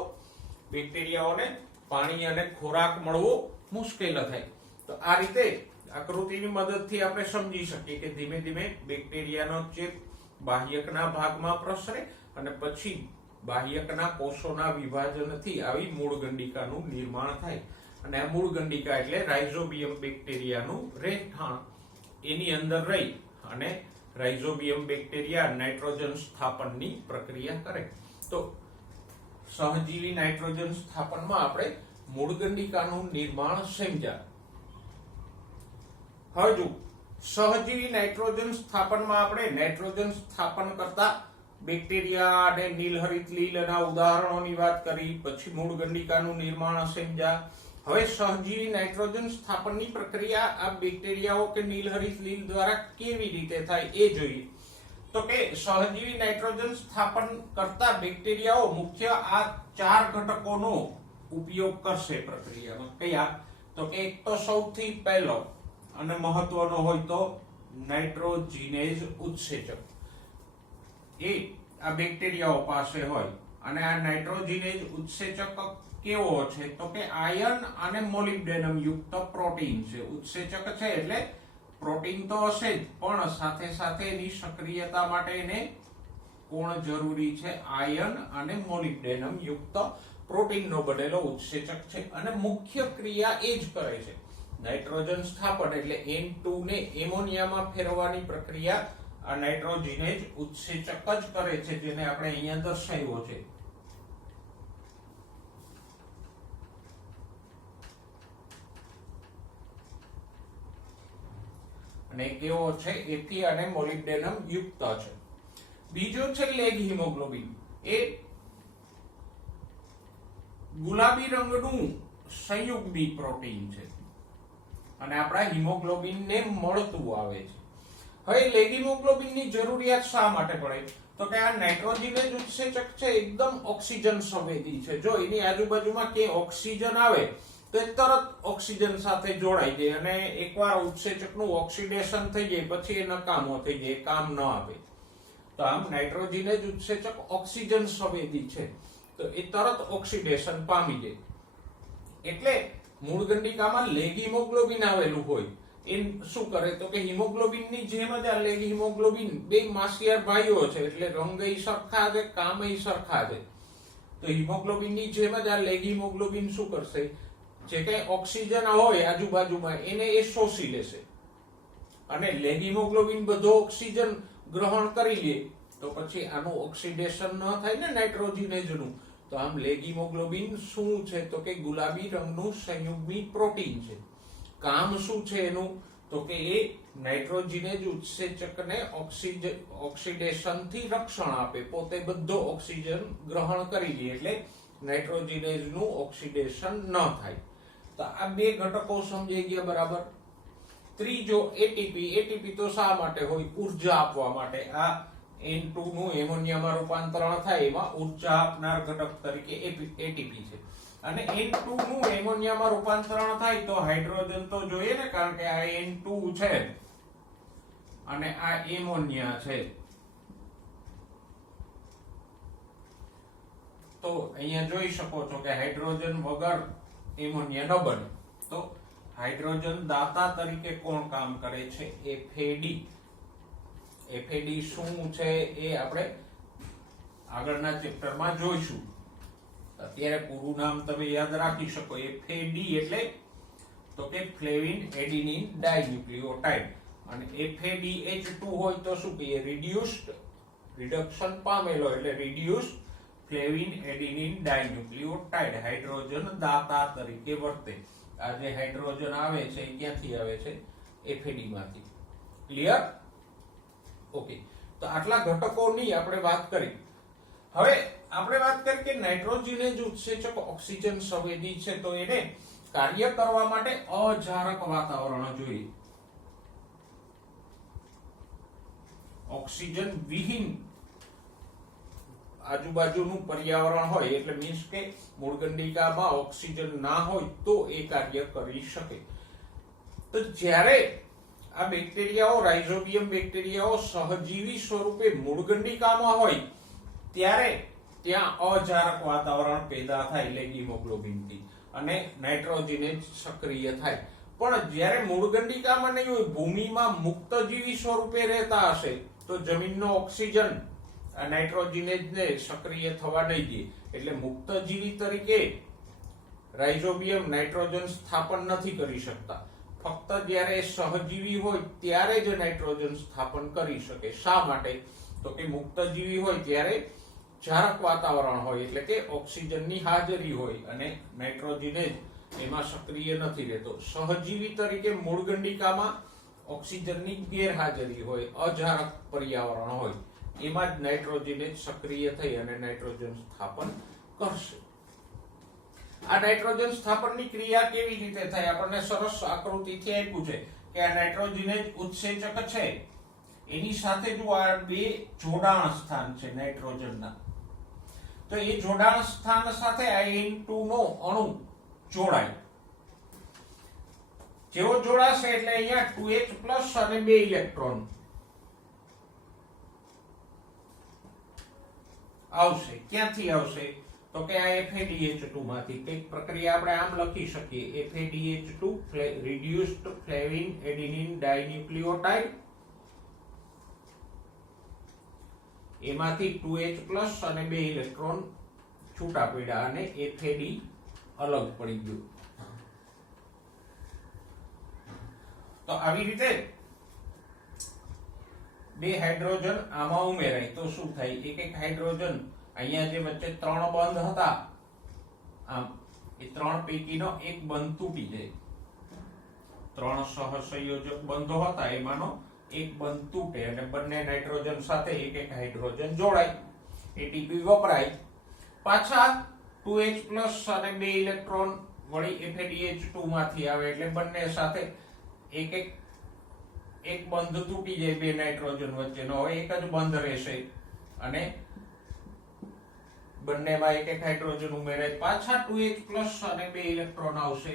બેક્ટેરિયાઓને પાણી અને ખોરાક મળવો મુશ્કેલ થાય. તો આ રીતે આકૃતિની મદદથી આપણે સમજી શકીએ કે ધીમે ધીમે બેક્ટેરિયાનો ચેપ બાહ્યકના ભાગમાં પ્રસરે અને પછી બાહ્યકના કોષોના વિભાજનથી આવી મૂળગંડિકાનું નિર્માણ થાય. અને આ મૂળગંડિકા એટલે રાઇઝોબિયમ બેક્ટેરિયાનું રહેઠાણ. એની અંદર રહી અને રાઇઝોબિયમ બેક્ટેરિયા નાઇટ્રોજન સ્થાપનની પ્રક્રિયા કરે. તો સહજીવી નાઇટ્રોજન સ્થાપનમાં આપણે મૂળગંડિકાનું નિર્માણ સમજ્યા. હવે જો સહજીવી નાઇટ્રોજન સ્થાપનમાં આપણે નાઇટ્રોજન સ્થાપન કરતા બેક્ટેરિયા અને નીલહરિત લીલના ઉદાહરણોની વાત કરી, પછી મૂળગંડિકાનું નિર્માણ સમજ્યા. હવે સહજીવી નાઇટ્રોજન સ્થાપનની પ્રક્રિયા આ બેક્ટેરિયાઓ કે નીલહરિત લીલ દ્વારા કેવી રીતે થાય એ જોઈએ. તો કે સહજીવી નાઇટ્રોજન સ્થાપન કરતા બેક્ટેરિયાઓ મુખ્ય આ 4 ઘટકોનો ઉપયોગ કરશે પ્રક્રિયામાં. કયા? તો કે એક તો સૌથી પહેલો અને મહત્વનો હોય તો નાઇટ્રોજીનેઝ ઉત્સેચક. એ આ બેક્ટેરિયાઓ પાસે હોય અને આ નાઇટ્રોજીનેઝ ઉત્સેચક કેવો છે? તો કે આયર્ન અને મોલિબ્ડેનમ યુક્ત પ્રોટીન છે. ઉત્સેચક છે એટલે પ્રોટીન તો હશે જ, પણ સાથે સાથે એની સક્રિયતા માટે એને કોણ જરૂરી છે? આયર્ન અને મોલિબ્ડેનમ યુક્ત પ્રોટીનનો બનેલો ઉત્સેચક છે. અને મુખ્ય ક્રિયા એ જ કરે છે. નાઇટ્રોજન સ્થાપન એટલે N2 ને એમોનિયામાં ફેરવવાની પ્રક્રિયા આ નાઇટ્રોજીનેઝ ઉત્સેચક જ કરે છે, જેને આપણે અહીંયા દર્શાવ્યો છે. અને કેવો છે? એથી અને મોલિબ્ડેનમ યુક્ત છે. બીજો છે લેગ હિમોગ્લોબિન. એ ગુલાબી રંગનું સંયુગ્મી પ્રોટીન છે અને આપણા હિમોગ્લોબિન ને મળતું આવે છે. હવે લેગ હિમોગ્લોબિન ની જરૂરિયાત શા માટે પડે? તો કે આ નાઇટ્રોજીનેઝ ઉત્સેચક છે એકદમ ઓક્સિજન સંવેદી છે. જો એની આજુબાજુમાં કે ઓક્સિજન આવે તો એ તરત ઓક્સિજન સાથે જોડાઈ જાય અને એકવાર ઉત્સેચકનું ઓક્સિડેશન થઈ જાય પછી એ નકામો થઈ જાય, કામ ન આપે. તો આમ નાઇટ્રોજીનેઝ ઉત્સેચક ઓક્સિજન સંવેદી છે, તો એ તરત ઓક્સિડેશન પામી જાય. એટલે મૂળગંડિકામાં લેગ હિમોગ્લોબિન આવેલું હોય એ શું કરે? તો કે હિમોગ્લોબિનની જેમ જ આ લેગ હિમોગ્લોબિન બે માસિયાર ભાઈઓ છે, એટલે રંગય સરખા છે, કામય સરખા છે. તો હિમોગ્લોબિનની જેમ જ આ લેગ હિમોગ્લોબિન શું કરશે? જે કઈ ઓક્સિજન હોય આજુબાજુમાં એને એ શોષી લેશે અને લેગ હિમોગ્લોબિન બધો ઓક્સિજન ગ્રહણ કરી લે તો પછી આનું ઓક્સિડેશન ન થાય ને નાઇટ્રોજીનેઝનું. તો આમ લેગ હિમોગ્લોબિન શું છે? તો કે ગુલાબી રંગનું સંયુગ્મી પ્રોટીન છે. કામ શું છે એનું? તો કે એ નાઇટ્રોજીનેઝ ઉત્સેચકને ઓક્સિડેશનથી રક્ષણ આપે, પોતે બધો ઓક્સિજન ગ્રહણ કરી લે એટલે નાઇટ્રોજીનેઝનું ઓક્સિડેશન ન થાય. તો આ બે ઘટકો સમજાઈ ગયા બરાબર. ત્રીજો એટીપી. એટીપી તો શા માટે હોય? ઉર્જા આપવા માટે. આ N2 નું એમોનિયામાં રૂપાંતરણ થાય એમાં ઉર્જા આપનાર ઘટક તરીકે એટીપી છે. અને N2 નું એમોનિયામાં રૂપાંતરણ થાય તો હાઇડ્રોજન તો જોઈએ ને, કારણ કે આ N2 છે અને આ એમોનિયા છે. તો અહીંયા જોઈ શકો છો કે હાઇડ્રોજન વગર એમોનિયા ન બને. તો હાઇડ્રોજન દાતા તરીકે કોણ કામ કરે છે? FAD. FAD શું છે એ આપણે આગળના ચેપ્ટરમાં જોઈશું. અત્યારે પૂરું નામ તમે યાદ રાખી શકો. FAD એટલે તો કે ફ્લેવિન એડિનિન ડાઇન્યુક્લિયોટાઇડ. અને FADH2 હોય તો શું કહીએ? રિડક્શન પામેલો એટલે રિડ્યુસ્ડ ફ્લેવિન એડિનિન ડાઇન્યુક્લિયોટાઇડ. હાઇડ્રોજન દાતા તરીકે વર્તે. આ જે હાઇડ્રોજન આવે છે એ ક્યાંથી આવે છે? FAD માંથી. ક્લિયર? ઓકે. તો આટલા ઘટકોની આપણે વાત કરી. હવે આપણે વાત કરી કે નાઇટ્રોજીનેઝ ઉત્સેચક ઓક્સિજન સંવેદી છે, તો એને કાર્ય કરવા માટે અજારક વાતાવરણ જોઈએ. ઓક્સિજન વિહીન આજુબાજુનું પર્યાવરણ હોય એટલે મીન્સ કે મૂળગંડિકામાં ઓક્સિજન ના હોય તો એ કાર્ય કરી શકે. તો જ્યારે આ બેક્ટેરિયાઓ રાઇઝોબિયમ બેક્ટેરિયાઓ સહજીવી સ્વરૂપે મૂળગંડિકામાં હોય ત્યારે ત્યાં અજારક વાતાવરણ પેદા થાય એટલે હિમોગ્લોબિનથી અને નાઇટ્રોજનેજ સક્રિય થાય. પણ જ્યારે મૂળગંડિકામાં નહીં હોય, ભૂમિમાં મુક્તજીવી સ્વરૂપે રહેતા હશે તો જમીનનો ઓક્સિજન આ નાઇટ્રોજનેજને સક્રિય થવા નહીં દે. એટલે મુક્તજીવી તરીકે રાઇઝોબિયમ નાઇટ્રોજન સ્થાપન નથી કરી શકતા. ફક્ત જ્યારે સહજીવી હોય ત્યારે જ નાઇટ્રોજન સ્થાપન કરી શકે. શા માટે? તો કે મુક્તજીવી હોય ત્યારે જારક વાતાવરણ હોય એટલે કે ઓક્સિજનની હાજરી હોય અને નાઇટ્રોજનેજ એમાં સક્રિય નથી રહેતો. સહજીવી તરીકે મૂળગંડિકામાં ઓક્સિજનની ગેરહાજરી હોય, અજારક પર્યાવરણ હોય, એમાં જ નાઇટ્રોજનેજ સક્રિય થઈ અને નાઇટ્રોજન સ્થાપન કરશે. આ નાઇટ્રોજન સ્થાપનની ક્રિયા કેવી રીતે થાય? આપણને સરસ આકૃતિથી આપ્યું છે કે આ નાઇટ્રોજનેજ ઉત્સેચક છે, એની સાથે જો આ બે જોડાણ સ્થાન છે નાઇટ્રોજનના, તો એ જોડાણ સ્થાન સાથે N2 નો અણુ જોડાય. જેવો જોડાશે એટલે અહીંયા 2H+ અને 2 ઇલેક્ટ્રોન આવશે. ક્યાંથી આવશે? તો કે આ FADH2 માંથી. કંઈક પ્રક્રિયા આપણે આમ લખી શકીએ, FADH2 રિડ્યુસ્ડ ફ્લેવિન એડિનિન ડાઇન્યુક્લિયોટાઇડ, એમાંથી 2H+ અને 2 ઇલેક્ટ્રોન છૂટા પડ્યા અને FAD અલગ પડી ગયું. તો આવી રીતે બે હાઇડ્રોજન આમાં ઉમેરાય તો શું થાય? એક એક હાઇડ્રોજન અહીંયા જે વચ્ચે 3 બંધ હતા, આમ એ 3 પૈકીનો એક બંધ તૂટી જાય. 3 સહસંયોજક બંધો હતા, એમાંનો એક બંધ તૂટે અને બંને નાઇટ્રોજન સાથે એક એક હાઇડ્રોજન જોડાય, એટીપી વપરાય. પાછા 2H+ અને 2 ઇલેક્ટ્રોન વળી FADH2 માંથી આવે એટલે બંને સાથે એક બંધ તૂટી જાય બે નાઇટ્રોજન વચ્ચેનો, હવે એક જ બંધ રહેશે અને બંનેમાં એક એક હાઇડ્રોજન ઉમેરાય. પાછા 2H+ અને 2 ઇલેક્ટ્રોન આવશે,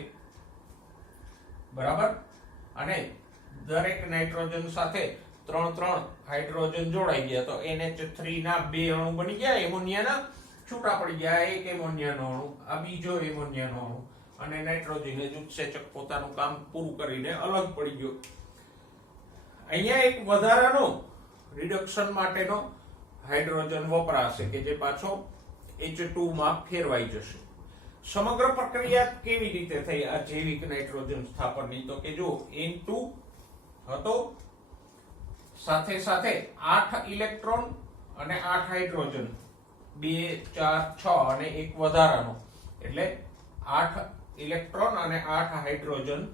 બરાબર. અને દરેક નાઇટ્રોજન સાથે 3 હાઇડ્રોજન જોડાઈ ગયા તો NH3 ના 2 અણુ બની ગયા, એમોનિયાના છૂટા પડી ગયા. એક એમોનિયાનો અણુ, આ બીજો એમોનિયાનો અણુ, અને નાઇટ્રોજનેજ ઉત્સેચક પોતાનું કામ પૂરું કરીને અલગ પડી ગયો. અહીંયા એક વધારાનો રિડક્શન માટેનો હાઇડ્રોજન વપરાશે કે જે પાછો H2 માં ફેરવાઈ જશે. સમગ્ર પ્રક્રિયા કેવી રીતે થઈ આ જૈવિક નાઇટ્રોજન સ્થાપનની? તો કે જો N2 હતો, સાથે સાથે 8 ઇલેક્ટ્રોન અને 8 હાઇડ્રોજન, 2 4 6 અને એક વધારાનો, એટલે 8 ઇલેક્ટ્રોન અને 8 હાઇડ્રોજન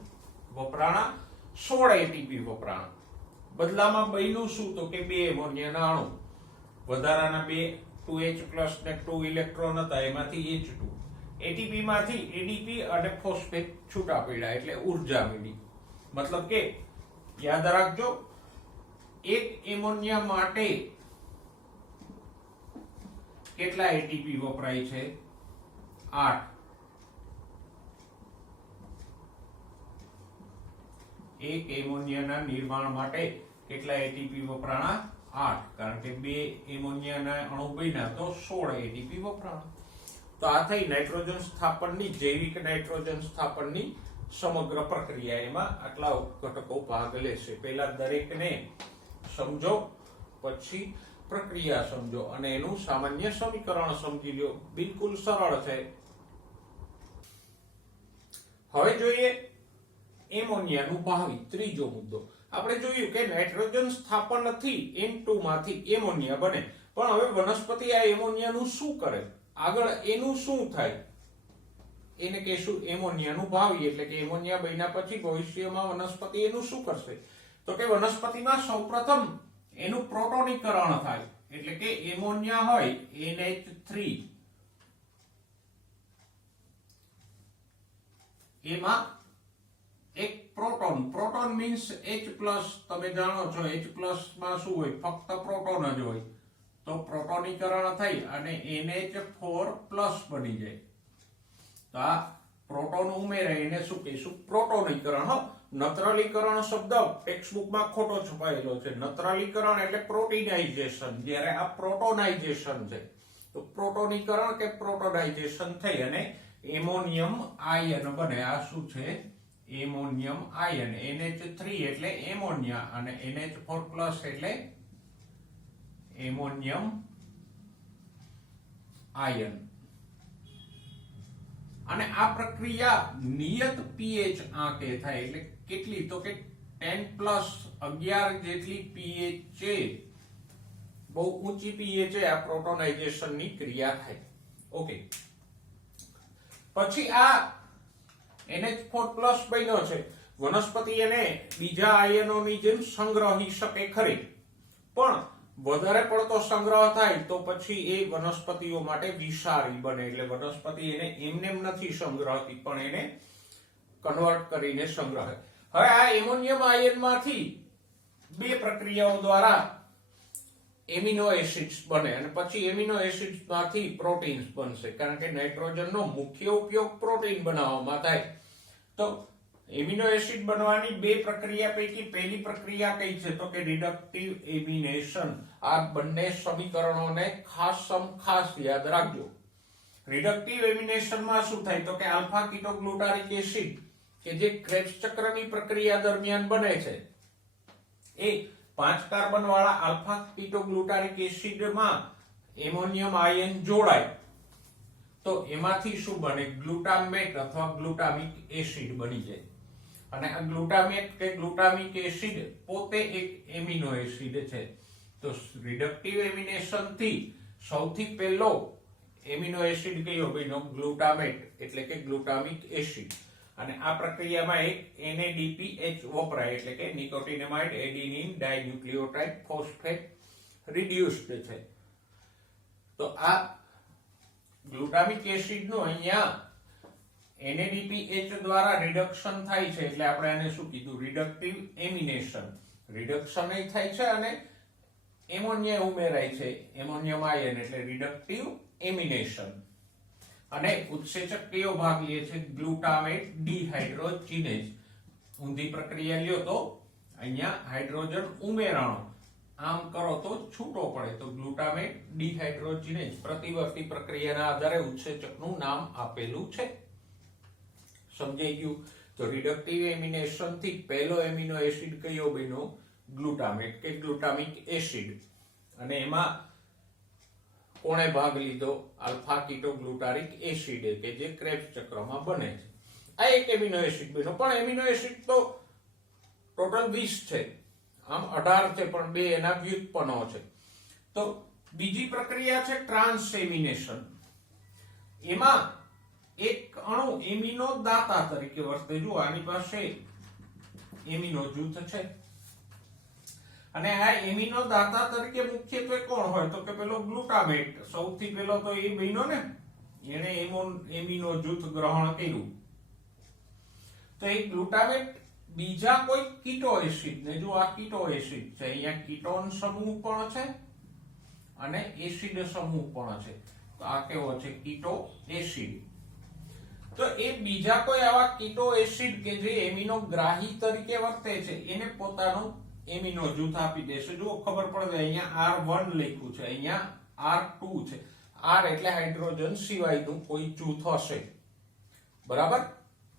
વપરાણા, 16 એટીપી વપરાણા. બદલામાં બન્યું શું? તો કે 2 એમોનિયાના અણુ, વધારાના 2H+ ને 2 ઇલેક્ટ્રોન હતા, એમાંથી H2, એટીપી માંથી એડીપી અને ફોસ્ફેટ છૂટા પડ્યા એટલે ઉર્જા મળી. મતલબ કે યાદ રાખજો, એક એમોનિયા માટે કેટલા એટીપી વપરાય છે? 8. એક એમોનિયાના નિર્માણ માટે કેટલા એટીપી વપરાણા? 8. કારણ કે 2 એમોનિયાના અણુ બન્યા તો 16 એટીપી વપરાણા. તો આ થઈ નાઇટ્રોજન સ્થાપનની, જૈવિક નાઇટ્રોજન સ્થાપનની સમગ્ર પ્રક્રિયા. એમાં આટલા ઘટકો ભાગ લેશે. પહેલા દરેકને સમજો, પછી પ્રક્રિયા સમજો અને એનું સામાન્ય સમીકરણ સમજી લો. બિલકુલ સરળ છે. હવે જોઈએ એમોનિયાનું ભાવિ, ત્રીજો મુદ્દો. આપણે જોયું કે નાઇટ્રોજન સ્થાપનથી N2 માંથી એમોનિયા બને, પણ હવે વનસ્પતિ આ એમોનિયાનું શું કરે? આગળ એનું શું થાય? એને કહેશું એમોનિયાનું ભાવિ. એટલે કે એમોનિયા બન્યા પછી ભવિષ્યમાં વનસ્પતિ એનું શું કરશે? તો કે વનસ્પતિમાં સૌપ્રથમ એનું પ્રોટોનીકરણ થાય. એટલે કે એમોનિયા હોય NH3, એમાં એક પ્રોટોન મીન્સ H+, તમે જાણો છો H+ માં શું હોય? ફક્ત પ્રોટોન જ હોય. તો પ્રોટોનીકરણ થઈ અને NH4+ બની જાય. તો આ પ્રોટોન ઉમેરે એને શું કહીશું? પ્રોટોનીકરણ. હો, નત્રલીકરણ શબ્દ ટેક્સ્ટબુકમાં ખોટો છપાયેલો છે. નત્રલીકરણ એટલે પ્રોટીનાઇઝેશન, જ્યારે આ પ્રોટોનાઇઝેશન છે. તો પ્રોટોનીકરણ કે પ્રોટોનાઇઝેશન થઈ અને એમોનિયમ આયન બને. આ શું છે? Ammonium ion. NH3 એટલે એમોનિયા અને NH4+ એટલે એમોનિયમ આયન. અને આ પ્રક્રિયા નિયત pH આંકે થાય. એટલે કેટલી? તો કે 10+11 જેટલી pH છે. બહુ ઊંચી pH આ પ્રોટોનાઇઝેશન ની ક્રિયા થાય. ઓકે, પછી આ NH4+ બન્યો છે. વનસ્પતિ એને બીજા આયનોની જેમ સંગ્રહી શકે ખરી, પણ વધારે પડતો સંગ્રહ થાય તો પછી એ વનસ્પતિઓ માટે વિષારી બને. એટલે વનસ્પતિ એને એમનેમ નથી સંગ્રહતી, પણ એને કન્વર્ટ કરીને સંગ્રહે. હવે આ એમોનિયમ આયનમાંથી બે પ્રક્રિયાઓ દ્વારા એમિનો એસિડ્સ બને અને પછી એમિનો એસિડ્સ માંથી પ્રોટીન્સ બનશે, કારણ કે નાઇટ્રોજનનો મુખ્ય ઉપયોગ પ્રોટીન બનાવવામાં થાય. તો એમિનો એસિડ બનવાની બે પ્રક્રિયા પૈકી પહેલી પ્રક્રિયા કઈ છે? તો કે રિડક્ટિવ એમિનેશન. આ બંને સમીકરણોને ખાસ યાદ રાખજો. રિડક્ટિવ એમિનેશનમાં શું થાય? તો કે આલ્ફા કીટોગ્લુટારિક એસિડ કે જે ક્રેબ્સ ચક્રની પ્રક્રિયા દરમિયાન બને છે, એ 5 કાર્બન વાળા આલ્ફા કીટોગ્લુટારિક એસિડમાં એમોનિયમ આયન જોડાય તો એમાંથી શું બને? ગ્લુટામેટ અથવા ગ્લુટામિક એસિડ બની જાય. અને આ ગ્લુટામેટ કે ગ્લુટામિક એસિડ પોતે એક એમિનો એસિડ છે. તો રિડક્ટિવ એમિનેશન થી સૌથી પહેલો એમિનો એસિડ કયો બન્યો? ગ્લુટામેટ એટલે કે ગ્લુટામિક એસિડ. અને આ પ્રક્રિયામાં એક NADPH વપરાય, એટલે કે નિકોટિનેમાઇડ એડિનિન ડાઇન્યુક્લિયોટાઇડ ફોસ્ફેટ રિડ્યુસ્ડ છે. તો આ ગ્લુટામિક એસિડ નું અહીંયા NADPH દ્વારા રિડક્શન થાય છે, એટલે આપણે આને શું કીધું? રિડક્ટિવ એમિનેશન. રિડક્શન એ થાય છે અને એમોનિયા ઉમેરાય છે, એમોનિયમ આયન, એટલે રિડક્ટિવ એમિનેશન. અને ઉત્સેચક કયો ભાગ લે છે? ગ્લુટામેટ ડિહાઇડ્રોજીનેઝ. ઊંધી પ્રક્રિયા લ્યો તો અહીંયા હાઇડ્રોજન ઉમેરાણો, આમ કરો તો છૂટો પડે. તો ગ્લુટામેટ ડિહાઇડ્રોજીનેઝ પ્રતિવર્તી પ્રક્રિયાના આધારે ઉત્સેચકનું નામ આપેલું છે. સમજાઈ ગયું? તો રિડક્ટિવ એમિનેશન થી પહેલો એમિનો એસિડ કયો બન્યો? ગ્લુટામેટ કે ગ્લુટામિક એસિડ. અને એમાં કોણે ભાગ લીધો? આલ્ફા કીટોગ્લુટારિક એસિડ કે જે ક્રેબ્સ ચક્રમાં બને છે. આ એક એમિનો એસિડ બન્યો. પણ એમિનો એસિડ તો ટોટલ 20 છે, આમ 18 છે, પણ બે એના વ્યુત્પન્નો છે. તો બીજી પ્રક્રિયા છે ટ્રાન્સએમિનેશન. એમાં એક અણુ એમિનો દાતા તરીકે વર્તે. જો આની પાસે એમિનો જૂથ છે અને આ એમિનો દાતા તરીકે મુખ્યત્વે કોણ હોય? તો કે પેલો ગ્લુટામેટ. સૌથી પહેલો તો એ બન્યો ને, એને એમિનો જૂથ ગ્રહણ કર્યું. તો એ ગ્લુટામેટ બીજા કોઈ કીટો એસિડ ને, જો આ કીટો એસિડ છે, અહીંયા કીટોન સમૂહ પણ છે અને એસિડ સમૂહ પણ છે. તો આ કેવો છે? કીટો એસિડ. તો એ બીજા કોઈ આવા કીટો એસિડ કે જે એમિનો ગ્રાહી તરીકે વર્તે છે, એને પોતાનું એમિનો જૂથ આપી દેશે. જો ખબર પડે, અહીંયા R1 લખ્યું છે, અહીંયા R2 છે. R એટલે હાઇડ્રોજન સિવાયનું કોઈ જૂથ હશે, બરાબર?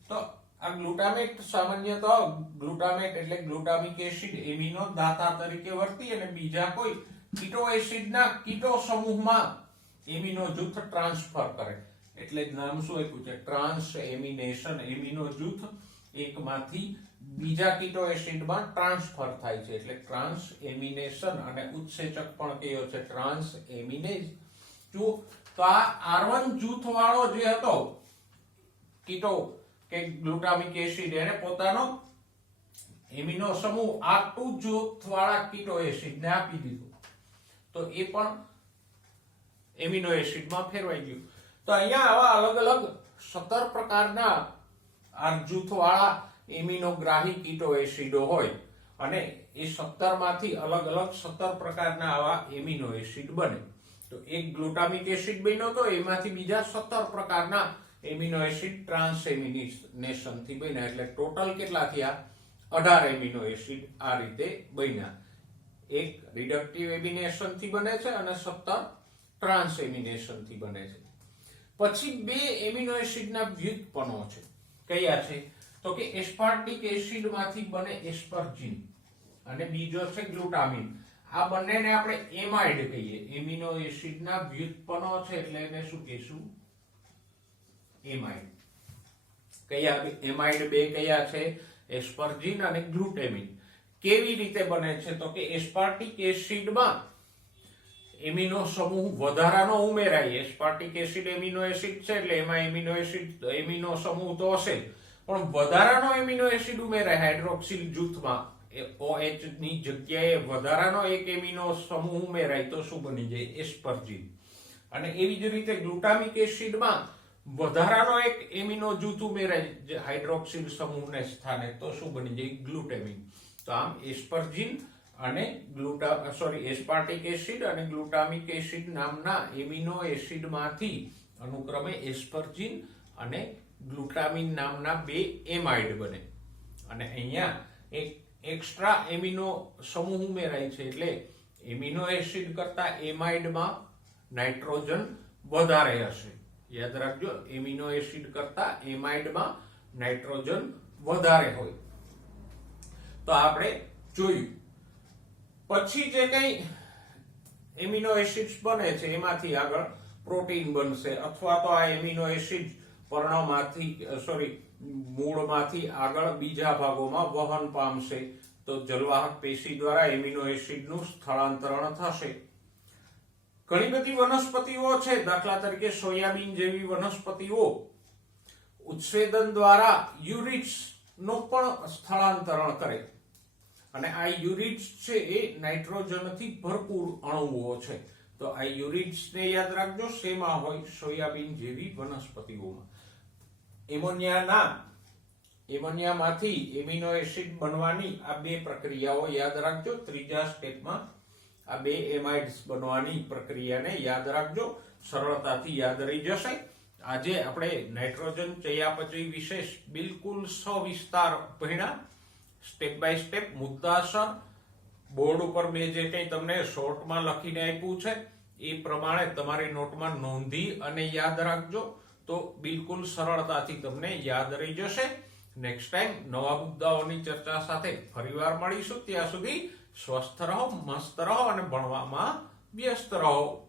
તો આ ગ્લુટામેટ સામાન્યતઃ ગ્લુટામેટ એટલે ગ્લુટામિક એસિડ એમિનો દાતા તરીકે વર્તી અને બીજા કોઈ કીટો એસિડના કીટો સમૂહમાં એમિનો જૂથ ટ્રાન્સફર કરે. એટલે નામ શું આપ્યું છે? ટ્રાન્સએમિનેશન. એમિનો જૂથ એકમાંથી બીજા કીટો એસિડમાં ટ્રાન્સફર થાય છે, એટલે ટ્રાન્સએમિનેશન. અને ઉત્સેચક પણ કયો છે? ટ્રાન્સએમિનેઝ. જો તો આ R1 જૂથ વાળો જે હતો કીટો કે ગ્લુટામિક એસિડ, એને પોતાનો એમિનો સમૂહ R2 જૂથ વાળા કીટો એસિડને આપી દીધો, તો એ પણ એમિનો એસિડમાં ફેરવાઈ ગયું. તો અહીંયા આવા અલગ અલગ 17 પ્રકારના આ જૂથવાળા એમિનોગ્રાહી કીટો એસિડો હોય અને એ 17 માંથી અલગ અલગ 17 પ્રકારના આવા એમિનો એસિડ બને. તો એક ગ્લુટામિક એસિડ બન્યો તો એમાંથી બીજા 17 પ્રકારના એમિનો એસિડ ટ્રાન્સ એમિનેશન થી બન્યા, એટલે ટોટલ કેટલા થયા? 18 એમિનો એસિડ આ રીતે બન્યા. એક રિડક્ટિવ એમિનેશન થી બને છે અને 17 ટ્રાન્સ એમિનેશન થી બને છે. પછી બે એમિનો એસિડના વ્યુત્પન્નો છે. કયા છે? તો કે એસ્પાર્ટિક એસિડ માંથી બને એસ્પર્જિન અને બીજો છે ગ્લુટામિન. આ બંનેને આપણે એમાઇડ કહીએ. એમિનો એસિડના વ્યુત્પન્નો છે એટલે એને શું કહીશું? એમાઇડ. કયા એમાઇડ બે કયા છે? એસ્પર્જિન અને ગ્લુટામિન. કેવી રીતે બને છે? તો કે એસ્પાર્ટિક એસિડમાં એમિનો સમૂહ વધારાનો ઉમેરાય. એસ્પાર્ટિક એસિડ એમિનો એસિડ છે એટલે એમાં એમિનો સમૂહ તો હશે, પણ વધારાનો એમિનો એસિડ ઉમેરાય હાઇડ્રોક્સિલ જૂથમાં. OH ની જગ્યાએ વધારાનો એક એમિનો સમૂહ ઉમેરાય તો શું બની જાય? એસ્પર્જિન. અને એવી જ રીતે ગ્લુટામિક એસિડમાં વધારાનો એક એમિનો જૂથ ઉમેરાય હાઇડ્રોક્સિલ સમૂહને સ્થાને તો શું બની જાય? ગ્લુટામિન. તો આમ એસ્પર્જિન અને એસ્પાર્ટિક એસિડ અને ગ્લુટામિક એસિડ નામના એમિનો એસિડમાંથી અનુક્રમે એસ્પર્જિન અને ગ્લુટામિન નામના બે એમાઇડ બને. અને અહીંયા એક એક્સ્ટ્રા એમિનો સમૂહ ઉમેરાય છે એટલે એમિનો એસિડ કરતા એમાઇડમાં નાઇટ્રોજન વધારે હશે. યાદ રાખજો, એમિનો એસિડ કરતા એમાઇડમાં નાઇટ્રોજન વધારે હોય. તો આપણે જોયું. પછી જે કઈ એમિનો એસિડ્સ બને છે એમાંથી આગળ પ્રોટીન બનશે, અથવા તો આ એમિનો એસિડ મૂળમાંથી આગળ બીજા ભાગોમાં વહન પામશે તો જલવાહક પેશી દ્વારા એમિનો એસિડનું સ્થળાંતરણ થશે. ઘણી બધી વનસ્પતિઓ છે, દાખલા તરીકે સોયાબીન જેવી વનસ્પતિઓ ઉત્સેદન દ્વારા યુરિટ્સ નું પણ સ્થળાંતરણ કરે. અને આ યુરિટ્સ છે એ નાઇટ્રોજનથી ભરપૂર અણુઓ છે. તો આ યુરિટ્સને યાદ રાખજો, શેમાં હોય? સોયાબીન જેવી વનસ્પતિઓમાં. એમોનિયામાંથી એમિનો એસિડ બનવાની આ બે પ્રક્રિયાઓ યાદ રાખજો. ત્રીજા સ્ટેપમાં આ બે એમાઇડ્સ બનવાની પ્રક્રિયાને યાદ રાખજો, સરળતાથી યાદ રહી જશે. આજે આપણે નાઇટ્રોજન ચયાપચય વિશે બિલકુલ સવિસ્તાર ભણ્યા, સ્ટેપ બાય સ્ટેપ મુદ્દાસર. બોર્ડ ઉપર મેં જે કંઈ તમને શોર્ટમાં લખીને આપ્યું છે એ પ્રમાણે તમારી નોટમાં નોંધી અને યાદ રાખજો તો બિલકુલ સરળતાથી તમને યાદ રહી જશે. નેક્સ્ટ ટાઈમ નવા મુદ્દાઓની ચર્ચા સાથે ફરીવાર મળીશું. ત્યાં સુધી સ્વસ્થ રહો, મસ્ત રહો અને ભણવામાં વ્યસ્ત રહો.